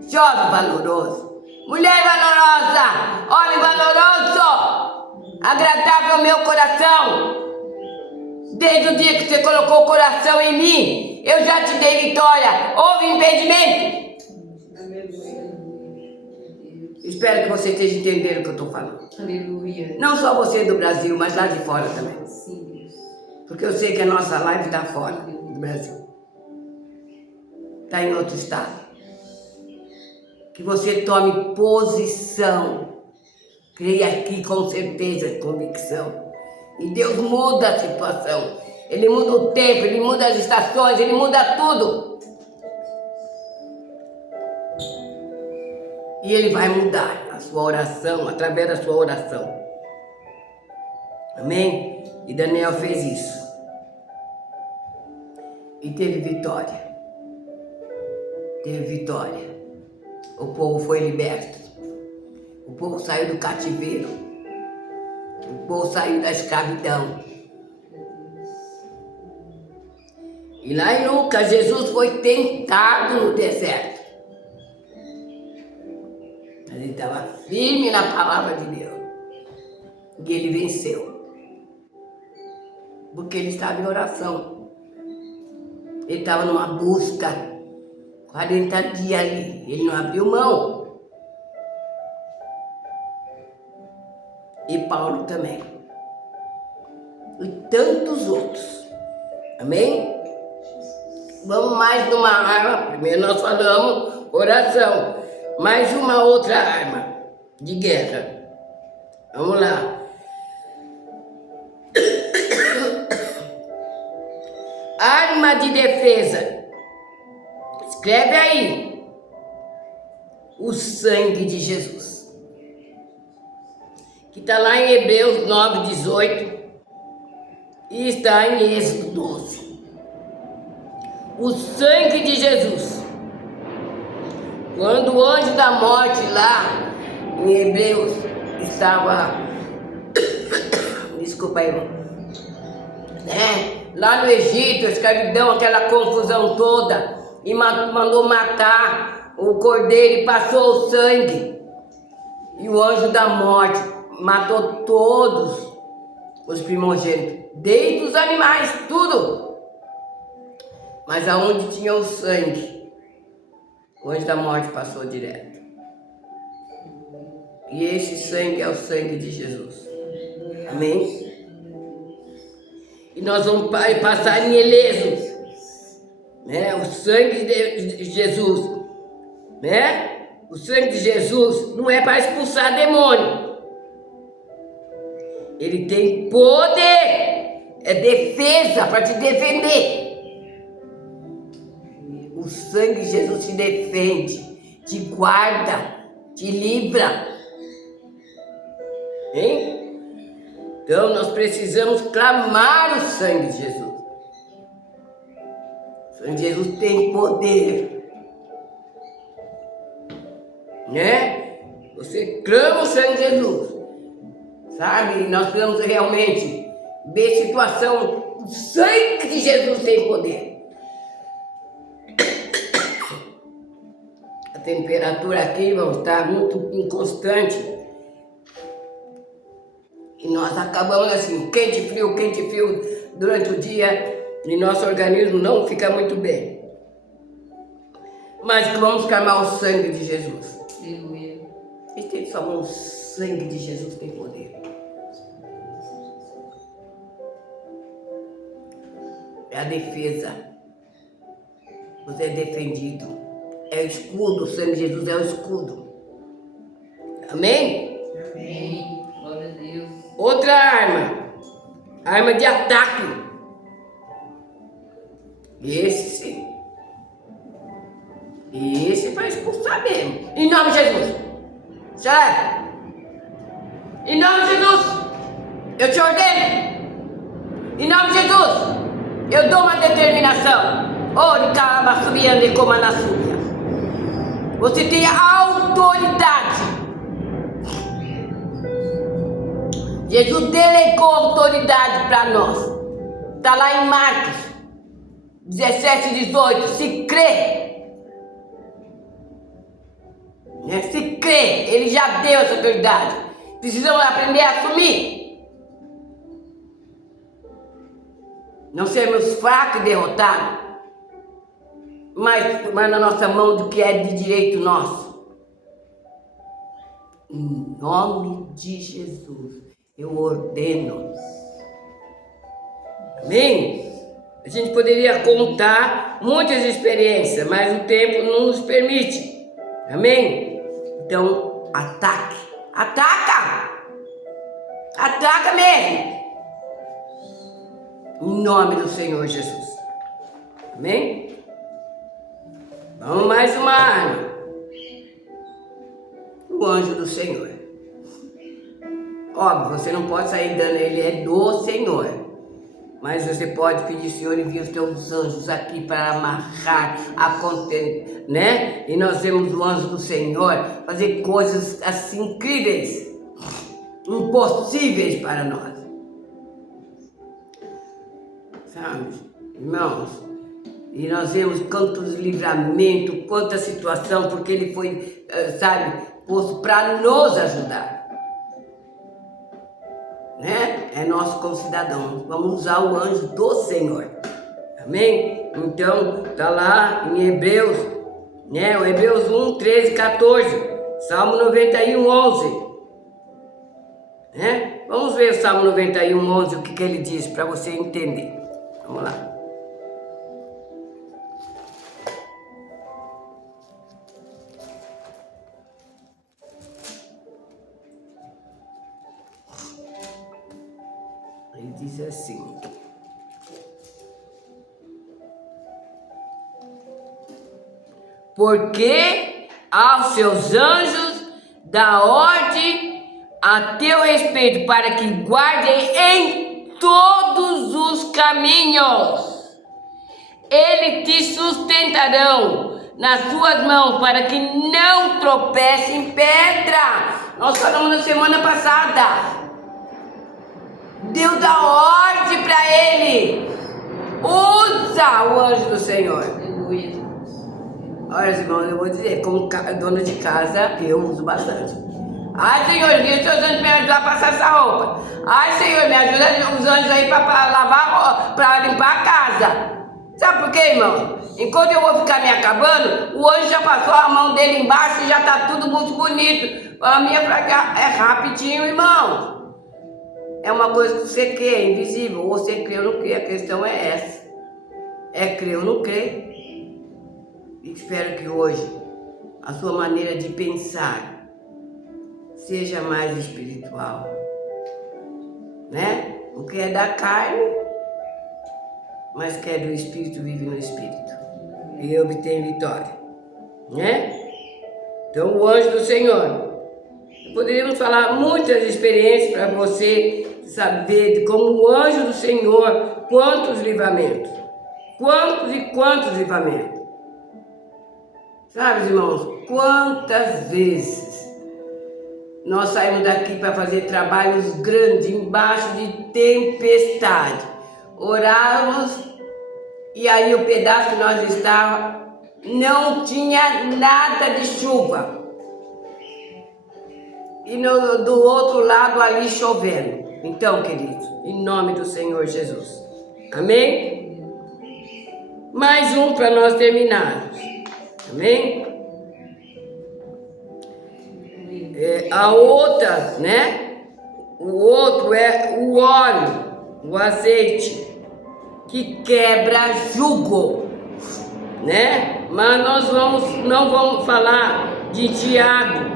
Jovem valoroso, mulher valorosa, homem valoroso, agradável ao meu coração. Desde o dia que você colocou o coração em mim, eu já te dei vitória. Houve impedimento. Espero que você esteja entendendo o que eu estou falando. Aleluia. Não só você do Brasil, mas lá de fora também. Sim, Deus. Porque eu sei que a nossa live está fora do Brasil. Está em outro estado. Que você tome posição. Creia aqui com certeza, convicção. E Deus muda a situação. Ele muda o tempo, Ele muda as estações, Ele muda tudo. E Ele vai mudar a sua oração, através da sua oração. Amém? E Daniel fez isso. E teve vitória. Teve vitória. O povo foi liberto. O povo saiu do cativeiro. O povo saiu da escravidão. E lá em Lucas, Jesus foi tentado no deserto. Mas ele estava firme na palavra de Deus. E ele venceu. Porque ele estava em oração. Ele estava numa busca. 40 dias ali. Ele não abriu mão. e Paulo também. E tantos outros. Amém? Vamos mais numa arma. Primeiro nós falamos oração. Mais uma outra arma de guerra. Vamos lá. Arma de defesa. Escreve aí. O sangue de Jesus. Que está lá em Hebreus 9:18 e está em Êxodo 12. O sangue de Jesus. Quando o anjo da morte lá em Hebreus estava, desculpa aí, irmão, né? Lá no Egito, a escravidão, aquela confusão toda, e mandou matar o cordeiro e passou o sangue. E o anjo da morte matou todos os primogênitos, desde os animais, tudo. Mas aonde tinha o sangue, o anjo da morte passou direto. E esse sangue é o sangue de Jesus. Amém? E nós vamos passar em ilesos, né? O sangue de Jesus, né? O sangue de Jesus não é para expulsar demônio. Ele tem poder, é defesa para te defender. O sangue de Jesus te defende, te guarda, te livra. Hein? Então nós precisamos clamar o sangue de Jesus. O sangue de Jesus tem poder, né? Você clama o sangue de Jesus, sabe? Nós precisamos realmente ver situação. O sangue de Jesus tem poder. A temperatura aqui, irmãos, está muito inconstante. E nós acabamos assim, quente, frio, durante o dia, e nosso organismo não fica muito bem. Mas vamos clamar o sangue de Jesus. Aleluia. Esteja sua mão, o sangue de Jesus tem poder. É a defesa. Você é defendido. É o escudo, o sangue de Jesus é o escudo. Amém? Amém. Glória a Deus. Outra arma de ataque. Esse sim. Esse vai expulsar mesmo. Em nome de Jesus. Certo? Em nome de Jesus. Eu te ordeno. Em nome de Jesus. Eu dou uma determinação. Ore, calma, subiando e coma na súbia. Você tem autoridade. Jesus delegou autoridade para nós. Está lá em Marcos 17:18. Se crê, né? Se crê, ele já deu essa autoridade. Precisamos aprender a assumir. Não sermos fracos e derrotados, mas na nossa mão do que é de direito nosso. Em nome de Jesus. Eu ordeno. Amém? A gente poderia contar muitas experiências, mas o tempo não nos permite. Amém? Então, ataque. Ataca! Ataca mesmo! Em nome do Senhor Jesus. Amém? Vamos mais uma arma. O anjo do Senhor. Óbvio, você não pode sair dando, ele é do Senhor. Mas você pode pedir, Senhor, envia os teus anjos aqui para amarrar, né? E nós vemos o anjo do Senhor fazer coisas assim incríveis, impossíveis para nós. Sabe, irmãos? E nós vemos quantos livramentos, quanta situação, porque ele foi, sabe, posto para nos ajudar. Né? É nosso concidadão. Vamos usar o anjo do Senhor. Amém? Então, está lá em Hebreus, né? O Hebreus 1, 13, 14. Salmo 91, 11. né? Vamos ver o Salmo 91, 11, o que ele diz, para você entender. Vamos lá. Ele diz assim: porque aos seus anjos dá ordem a teu respeito, para que guardem em todos os caminhos. Eles te sustentarão nas suas mãos, para que não tropece em pedra. Nós falamos na semana passada. Deus dá ordem para ele. Usa o anjo do Senhor. Aleluia. Olha, irmãos, eu vou dizer, como dona de casa, eu uso bastante. Ai, Senhor, diz os seus anjos me ajudar a passar essa roupa. Ai, Senhor, me ajuda os anjos aí para lavar, para limpar a casa. Sabe por quê, irmão? Enquanto eu vou ficar me acabando, o anjo já passou a mão dele embaixo e já tá tudo muito bonito. A minha fraca é rapidinho, irmão. É uma coisa que você crê, é invisível. Ou você crê ou não crê. A questão é essa. É crer ou não crer. E espero que hoje a sua maneira de pensar seja mais espiritual, né? O que é da carne, mas que é do Espírito vive no Espírito e obtém vitória, né? Então o anjo do Senhor, poderíamos falar muitas experiências para você saber de como o anjo do Senhor, quantos livramentos, quantos e quantos livramentos. Sabe, irmãos, quantas vezes nós saímos daqui para fazer trabalhos grandes, embaixo de tempestade. Orávamos e aí o pedaço que nós estávamos não tinha nada de chuva. E do outro lado ali chovendo. Então, queridos, em nome do Senhor Jesus. Amém? Mais um para nós terminarmos. Amém? A outra, né? O outro é o óleo, o azeite, que quebra jugo, né? Mas nós não vamos falar de Tiago.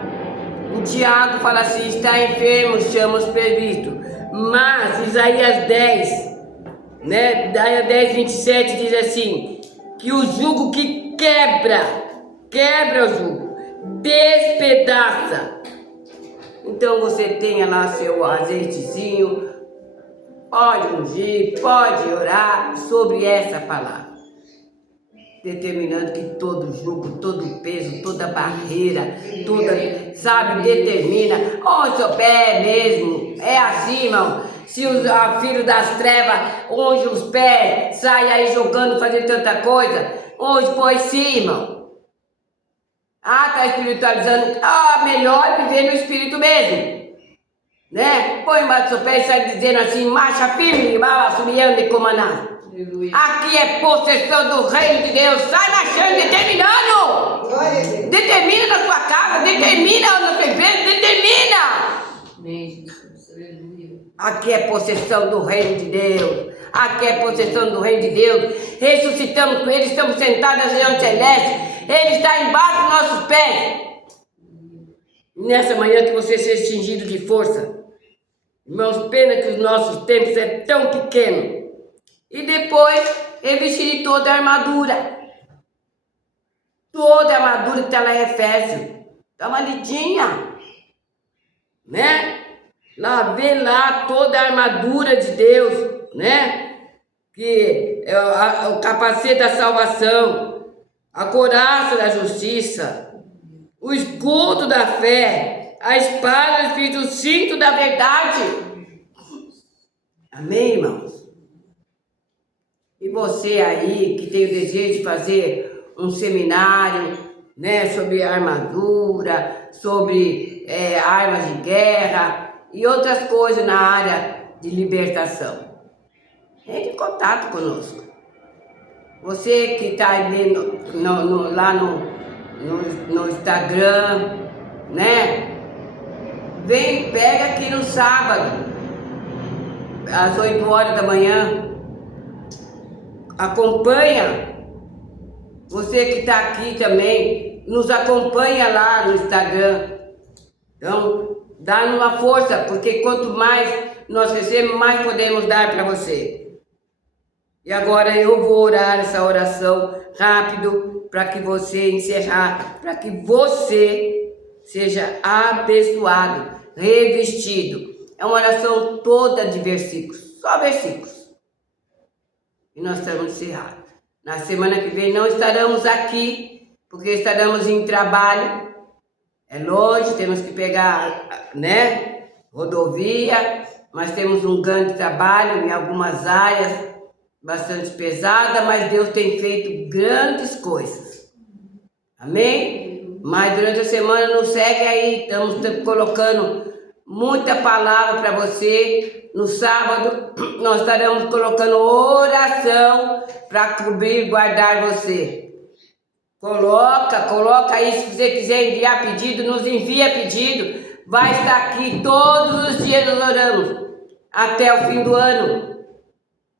O Tiago fala assim: está enfermo, chama os presbíteros. Mas Isaías 10, né? Isaías 10, 27 diz assim: que o jugo que quebra o jugo, despedaça. Então você tenha lá seu azeitezinho, pode ungir, pode orar sobre essa palavra, determinando que todo jugo, todo peso, toda barreira, toda, sabe, determina. O seu pé mesmo, é assim, irmão. Se o filho das trevas unge os pés, sai aí jogando, fazendo tanta coisa, unge, pois sim, irmão. Ah, tá espiritualizando. Ah, melhor viver no espírito mesmo, né? Põe embaixo do seu pé e sai dizendo assim: marcha firme, vai assumindo e comandando. Aqui é possessão do reino de Deus. Sai marchando, determinando. Determina na sua casa, determina na sua empresa, determina. Amém, Jesus. Aleluia. Aqui é possessão do reino de Deus. Aqui é possessão do reino de Deus. Ressuscitamos com Ele, estamos sentados na região celeste. Ele está embaixo dos nossos pés. Nessa manhã que você seja cingido de força. Irmãos, pena que os nossos tempos é tão pequeno. E depois, revestir toda a armadura. Toda a armadura que está lá em Efésios. Dá uma lidinha. Né? Lá, vê lá toda a armadura de Deus, né? Que é o capacete da salvação, a couraça da justiça, o escudo da fé, a espada do Espírito, o cinto da verdade. Amém, irmãos? E você aí que tem o desejo de fazer um seminário, né, sobre armadura, sobre armas de guerra e outras coisas na área de libertação, entre em contato conosco. Você que está aí lá no Instagram, né? Vem, pega aqui no sábado, às 8 horas da manhã. Acompanha. Você que está aqui também, nos acompanha lá no Instagram. Então, dá-nos uma força, porque quanto mais nós recebemos, mais podemos dar para você. E agora eu vou orar essa oração rápido para que você encerrar, para que você seja abençoado, revestido. É uma oração toda de versículos, só versículos. E nós estamos encerrados. Na semana que vem não estaremos aqui, porque estaremos em trabalho. É longe, temos que pegar, né, rodovia, mas temos um grande trabalho em algumas áreas, bastante pesada, mas Deus tem feito grandes coisas. Amém? Mas durante a semana nos segue aí, estamos colocando muita palavra para você. No sábado nós estaremos colocando oração para cobrir e guardar você. Coloca aí, se você quiser enviar pedido, nos envia pedido. Vai estar aqui todos os dias, nós oramos até o fim do ano.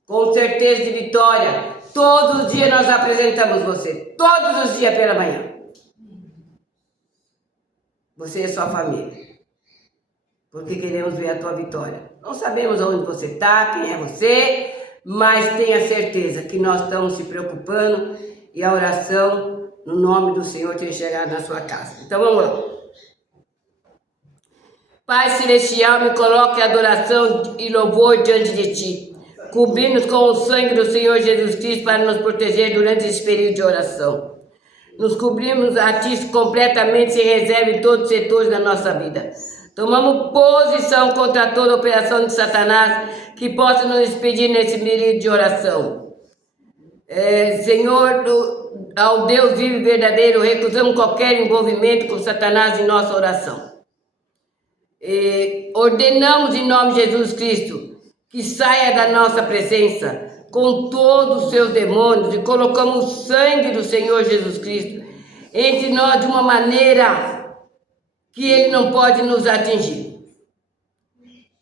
Com certeza de vitória. Todos os dias nós apresentamos você. Todos os dias pela manhã. Você e sua família. Porque queremos ver a tua vitória. Não sabemos onde você está, quem é você, mas tenha certeza que nós estamos se preocupando e a oração no nome do Senhor tem chegado na sua casa. Então vamos lá. Pai Celestial, me coloque adoração e louvor diante de Ti. Cobrir-nos com o sangue do Senhor Jesus Cristo para nos proteger durante esse período de oração. Nos cobrimos a Ti completamente, sem reserva em todos os setores da nossa vida. Tomamos posição contra toda operação de Satanás que possa nos impedir nesse período de oração. Senhor, ao Deus vivo e verdadeiro, recusamos qualquer envolvimento com Satanás em nossa oração. Ordenamos em nome de Jesus Cristo que saia da nossa presença com todos os seus demônios e colocamos o sangue do Senhor Jesus Cristo entre nós de uma maneira que ele não pode nos atingir.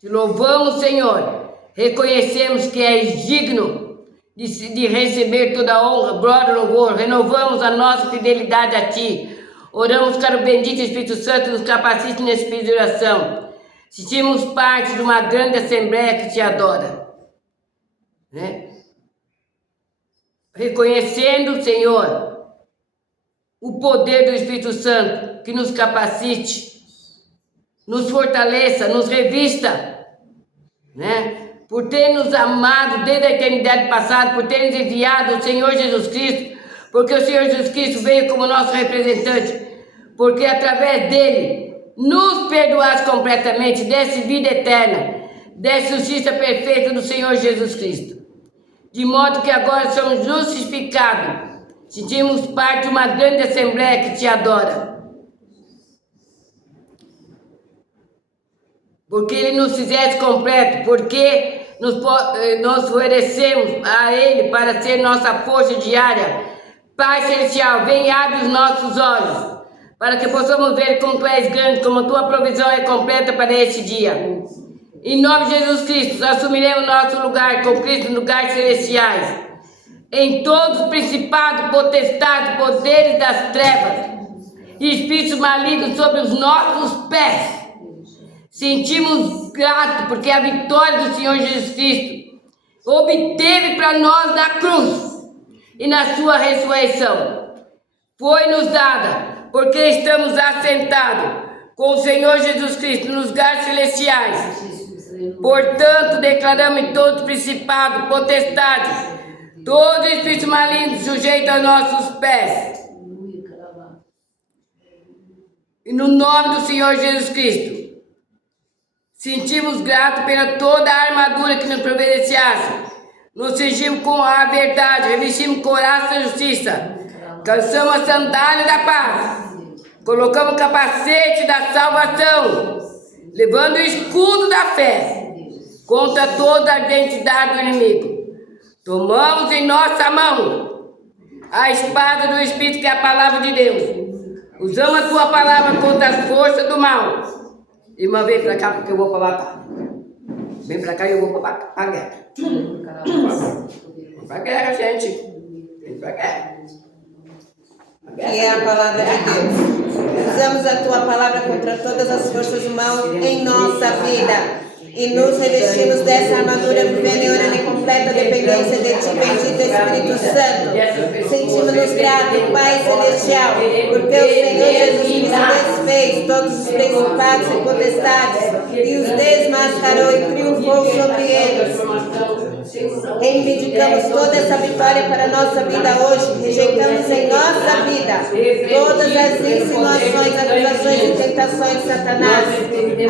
Te louvamos, Senhor, reconhecemos que és digno de receber toda a honra, glória e louvor, renovamos a nossa fidelidade a Ti, oramos para o bendito Espírito Santo nos capacite nesse período de oração. Sentimos parte de uma grande assembleia que Te adora, né? Reconhecendo, Senhor, o poder do Espírito Santo que nos capacite, nos fortaleça, nos revista, né? Por ter nos amado desde a eternidade passada, por ter nos enviado o Senhor Jesus Cristo, porque o Senhor Jesus Cristo veio como nosso representante, porque através dele nos perdoaste completamente, desse vida eterna, dessa justiça perfeita do Senhor Jesus Cristo. De modo que agora somos justificados, sentimos parte de uma grande assembleia que Te adora. Porque Ele nos fizesse completo, porque nós oferecemos a Ele para ser nossa força diária. Pai Celestial, vem e abre os nossos olhos, para que possamos ver como Tu és grande, como a Tua provisão é completa para este dia. Em nome de Jesus Cristo, assumiremos nosso lugar com Cristo em lugares celestiais, em todos os principados, potestades, poderes das trevas e espíritos malignos sobre os nossos pés. Sentimos grato porque a vitória do Senhor Jesus Cristo obteve para nós na cruz e na sua ressurreição. Foi-nos dada porque estamos assentados com o Senhor Jesus Cristo nos lugares celestiais. Portanto, declaramos em todos os principados, potestades, todo espírito maligno sujeito aos nossos pés. E no nome do Senhor Jesus Cristo, sentimos grato pela toda a armadura que nos providenciasse. Nos cingimos com a verdade, revestimos coração da justiça, calçamos a sandália da paz, colocamos o capacete da salvação, levando o escudo da fé contra toda a identidade do inimigo. Tomamos em nossa mão a espada do Espírito, que é a palavra de Deus. Usamos a Tua palavra contra as forças do mal Irmã, vem pra cá porque eu vou pra batalha. Vem pra cá e eu vou pra guerra. Vem pra guerra, gente. Vem pra guerra. Que é a palavra de Deus. Usamos a tua palavra contra todas as forças do mal em nossa vida. E nos revestimos dessa armadura, vivendo em oração e completa dependência de ti, bendito Espírito Santo. Sentimos-nos gratos, Pai Celestial, porque o Senhor Jesus Cristo desfez todos os principados e potestades e os desmascarou e triunfou sobre eles. Reivindicamos toda essa vitória para a nossa vida hoje. Rejeitamos em nossa vida todas as insinuações, acusações e tentações de Satanás.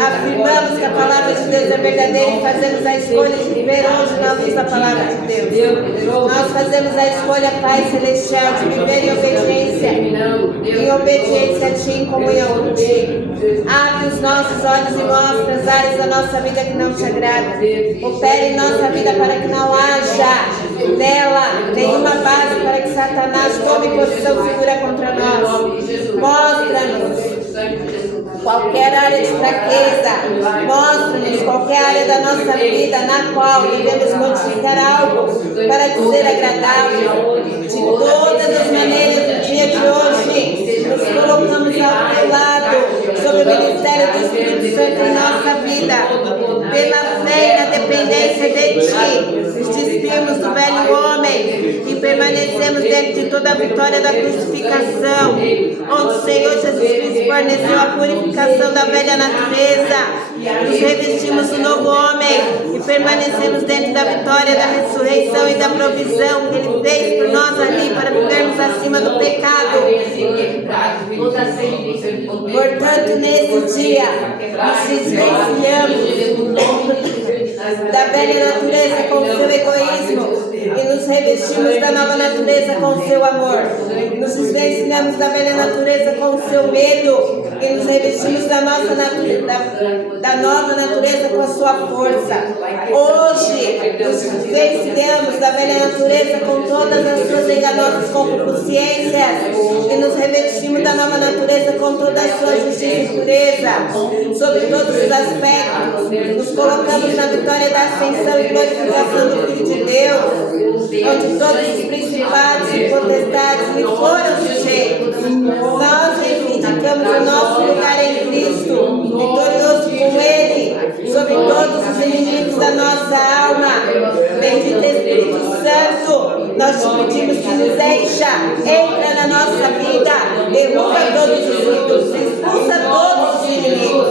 Afirmamos que a palavra de Deus é verdadeira e fazemos a escolha de viver hoje na luz da palavra de Deus. Nós fazemos a escolha, Pai Celestial, de viver em obediência a Ti, em comunhão contigo. Abre os nossos olhos e mostra as áreas da nossa vida que não te agradam. Opere em nossa vida para que não haja nela nenhuma base para que Satanás tome posição segura contra nós. Mostra-nos qualquer área de fraqueza, mostra-nos qualquer área da nossa vida na qual devemos modificar algo para te ser agradável. De todas as maneiras, no dia de hoje, nos colocamos ao teu lado, sob o ministério do Espírito Santo em nossa vida, pela fé e na dependência de ti. Nos despimos do velho homem e permanecemos dentro de toda a vitória da crucificação, onde o Senhor Jesus Cristo forneceu a purificação da velha natureza. Nos revestimos do novo homem e permanecemos dentro da vitória da ressurreição e da provisão que Ele fez por nós ali para vivermos acima do pecado. Portanto, nesse dia, nos desvencilhamos da velha natureza com o seu egoísmo e nos revestimos da nova natureza com o seu amor. Nos desvencilhamos da velha natureza com o seu medo e nos revestimos da nova natureza com a sua força. Hoje, nos desvencilhamos da velha natureza com todas as suas enganosas concupiscências e nos revestimos da nova natureza com toda a sua justiça e pureza. Sobre todos os aspectos, nos colocamos na vitória da ascensão e glorificação do Filho de Deus, onde todos os principados e potestades lhe foram sujeitos. Nós reivindicamos o nosso lugar em Cristo, vitorioso com Ele, sobre todos os inimigos da nossa alma. Bendito Espírito Santo, nós te pedimos que nos encha, entra na nossa vida, derruba todos os ídolos, expulsa todos os inimigos.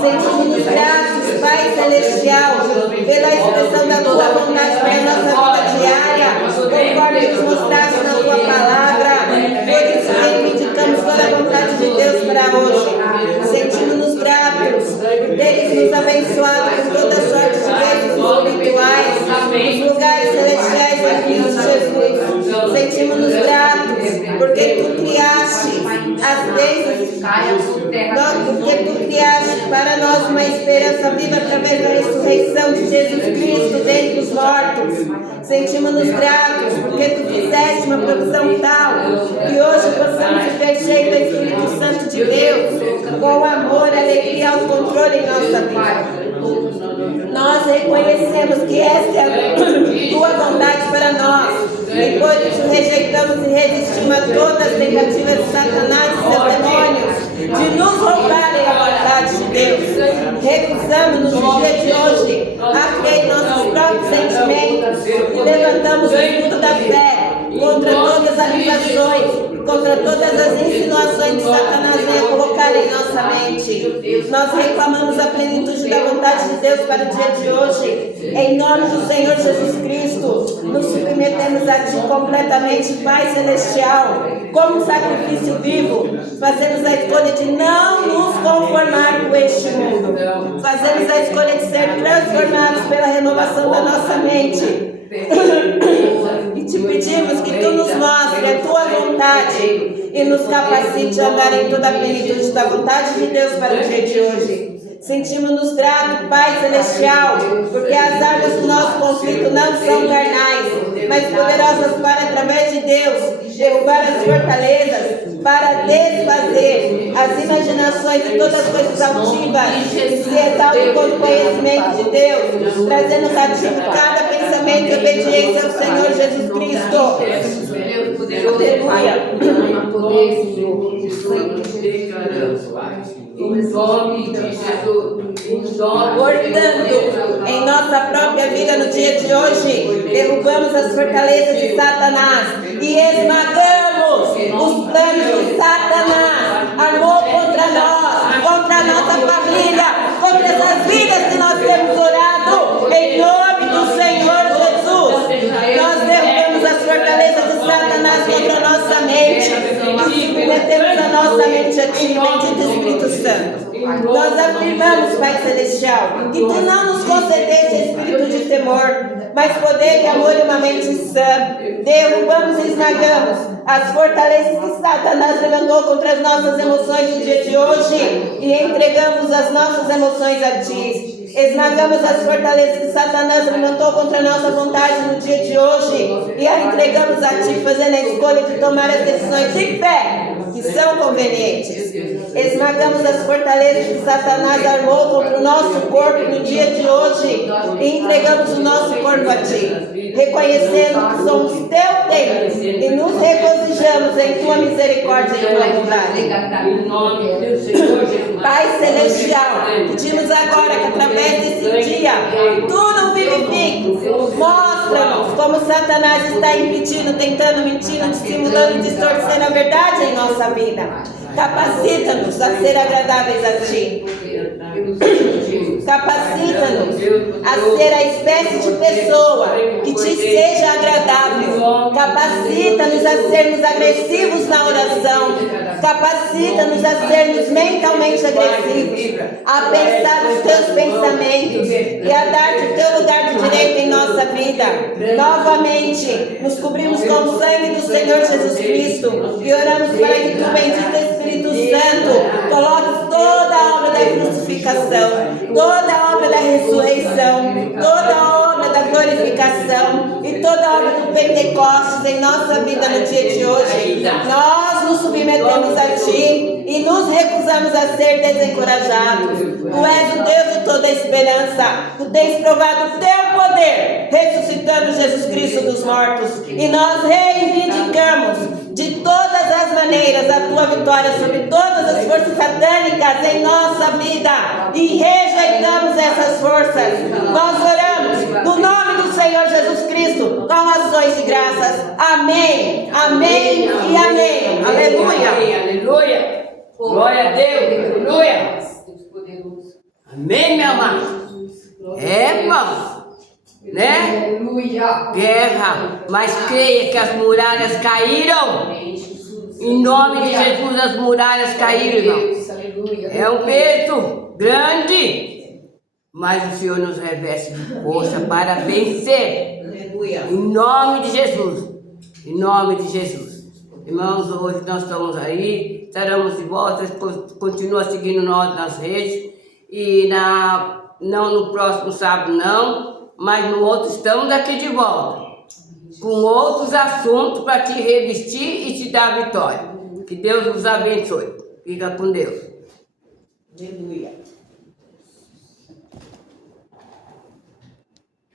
Sentimos-nos gratos, Pai Celestial, pela expressão da tua vontade para a nossa vida diária, conforme nos mostraste na tua palavra. Por isso reivindicamos toda a vontade de Deus para hoje. Sentimos-nos gratos por teres nos abençoado com toda sorte de bênçãos espirituais nos lugares celestiais em Cristo Jesus. Sentimos-nos gratos porque tu criaste as bênçãos, porque tu criaste para nós uma esperança viva através da ressurreição de Jesus Cristo dentre os mortos. Sentimos-nos gratos porque tu fizeste uma provisão tal que hoje possamos viver cheio do Espírito Santo de Deus, com amor, alegria, autocontrole em nossa vida. Nós reconhecemos que esta é a tua vontade para nós e por isso rejeitamos e resistimos a todas as tentativas de Satanás e seus demônios de nos roubarem a vontade de Deus. Recusamos-nos no dia de hoje a crer em nossos próprios sentimentos e levantamos o escudo da fé contra todas as acusações, contra todas as insinuações que Satanás venha colocar em nossa mente. Nós reclamamos a plenitude da vontade de Deus para o dia de hoje. Em nome do Senhor Jesus Cristo, nos submetemos a Ti completamente, Pai Celestial, como sacrifício vivo. Fazemos a escolha de não nos conformar com este mundo. Fazemos a escolha de ser transformados pela renovação da nossa mente. E te pedimos que tu nos mostre a tua vontade e nos capacite a andar em toda a plenitude da vontade de Deus para o dia de hoje. Sentimos-nos gratos, Pai Celestial, porque as armas do nosso conflito não são carnais, mas poderosas para, através de Deus, derrubar as fortalezas, para desfazer as imaginações de todas as coisas altivas que se exaltam contra o conhecimento de Deus, trazendo cativo cada pensamento e obediência ao Senhor Jesus Cristo. Aleluia. Portanto, em nossa própria vida no dia de hoje, derrubamos as fortalezas de Satanás e esmagamos os planos de Satanás, armou contra nós, contra a nossa família, contra essas vidas que nós temos orado, em nome do Senhor Jesus. Nós derrubamos as fortalezas de Satanás contra a nossa mente e submetemos a nossa mente a Ti, bendito Espírito Santo. Nós afirmamos, Pai Celestial, que Tu não nos concedeste espírito de temor, mas poder e amor e uma mente sã. Derrubamos e esmagamos as fortalezas que Satanás levantou contra as nossas emoções no dia de hoje e entregamos as nossas emoções a Ti. Esmagamos as fortalezas que Satanás levantou contra a nossa vontade no dia de hoje e a entregamos a Ti, fazendo a escolha de tomar as decisões de fé que são convenientes. Esmagamos as fortalezas que Satanás armou contra o nosso corpo no dia de hoje e entregamos o nosso corpo a Ti, reconhecendo que somos Teu templo e nos regozijamos em Tua misericórdia e Tua bondade. Pai Celestial, pedimos agora que através desse dia Tu nos vivifiques, mostra-nos como Satanás está impedindo, tentando, mentindo, dissimulando e distorcendo a verdade em nossa vida. Capacita-nos a ser agradáveis a Ti. Capacita-nos a ser a espécie de pessoa que Te seja agradável. Capacita-nos a sermos agressivos na oração. Capacita-nos a sermos mentalmente agressivos, a pensar os Teus pensamentos e a dar-te o Teu lugar de direito em nossa vida. Novamente, nos cobrimos com o sangue do Senhor Jesus Cristo e oramos para que Tu, bendito Espírito Santo, coloques toda a obra da crucificação, toda a obra da ressurreição, toda a obra da glorificação e toda a obra do Pentecostes em nossa vida no dia de hoje. Nós nos submetemos a Ti e nos recusamos a ser desencorajados. Tu és o Deus de toda esperança. Tu tens provado o Teu poder, ressuscitando Jesus Cristo dos mortos. E nós reivindicamos de todas as maneiras a Tua vitória sobre todas as forças satânicas em nossa vida e rejeitamos essas forças. Nós oramos no nome do Senhor Jesus Cristo com ações de graças. Amém, amém e amém. Aleluia. Aleluia. Glória a Deus. Aleluia. Amém, minha amada. É, irmão. Né? Guerra, mas creia que as muralhas caíram. Em nome de Jesus, as muralhas caíram, irmão. É um peso grande, mas o Senhor nos reveste de força para vencer. Em nome de Jesus. Em nome de Jesus. Irmãos, hoje nós estamos aí, estaremos de volta, continua seguindo nós nas redes. E não no próximo sábado não, mas no outro estamos aqui de volta, com outros assuntos para te revestir e te dar vitória. Que Deus nos abençoe. Fica com Deus. Aleluia.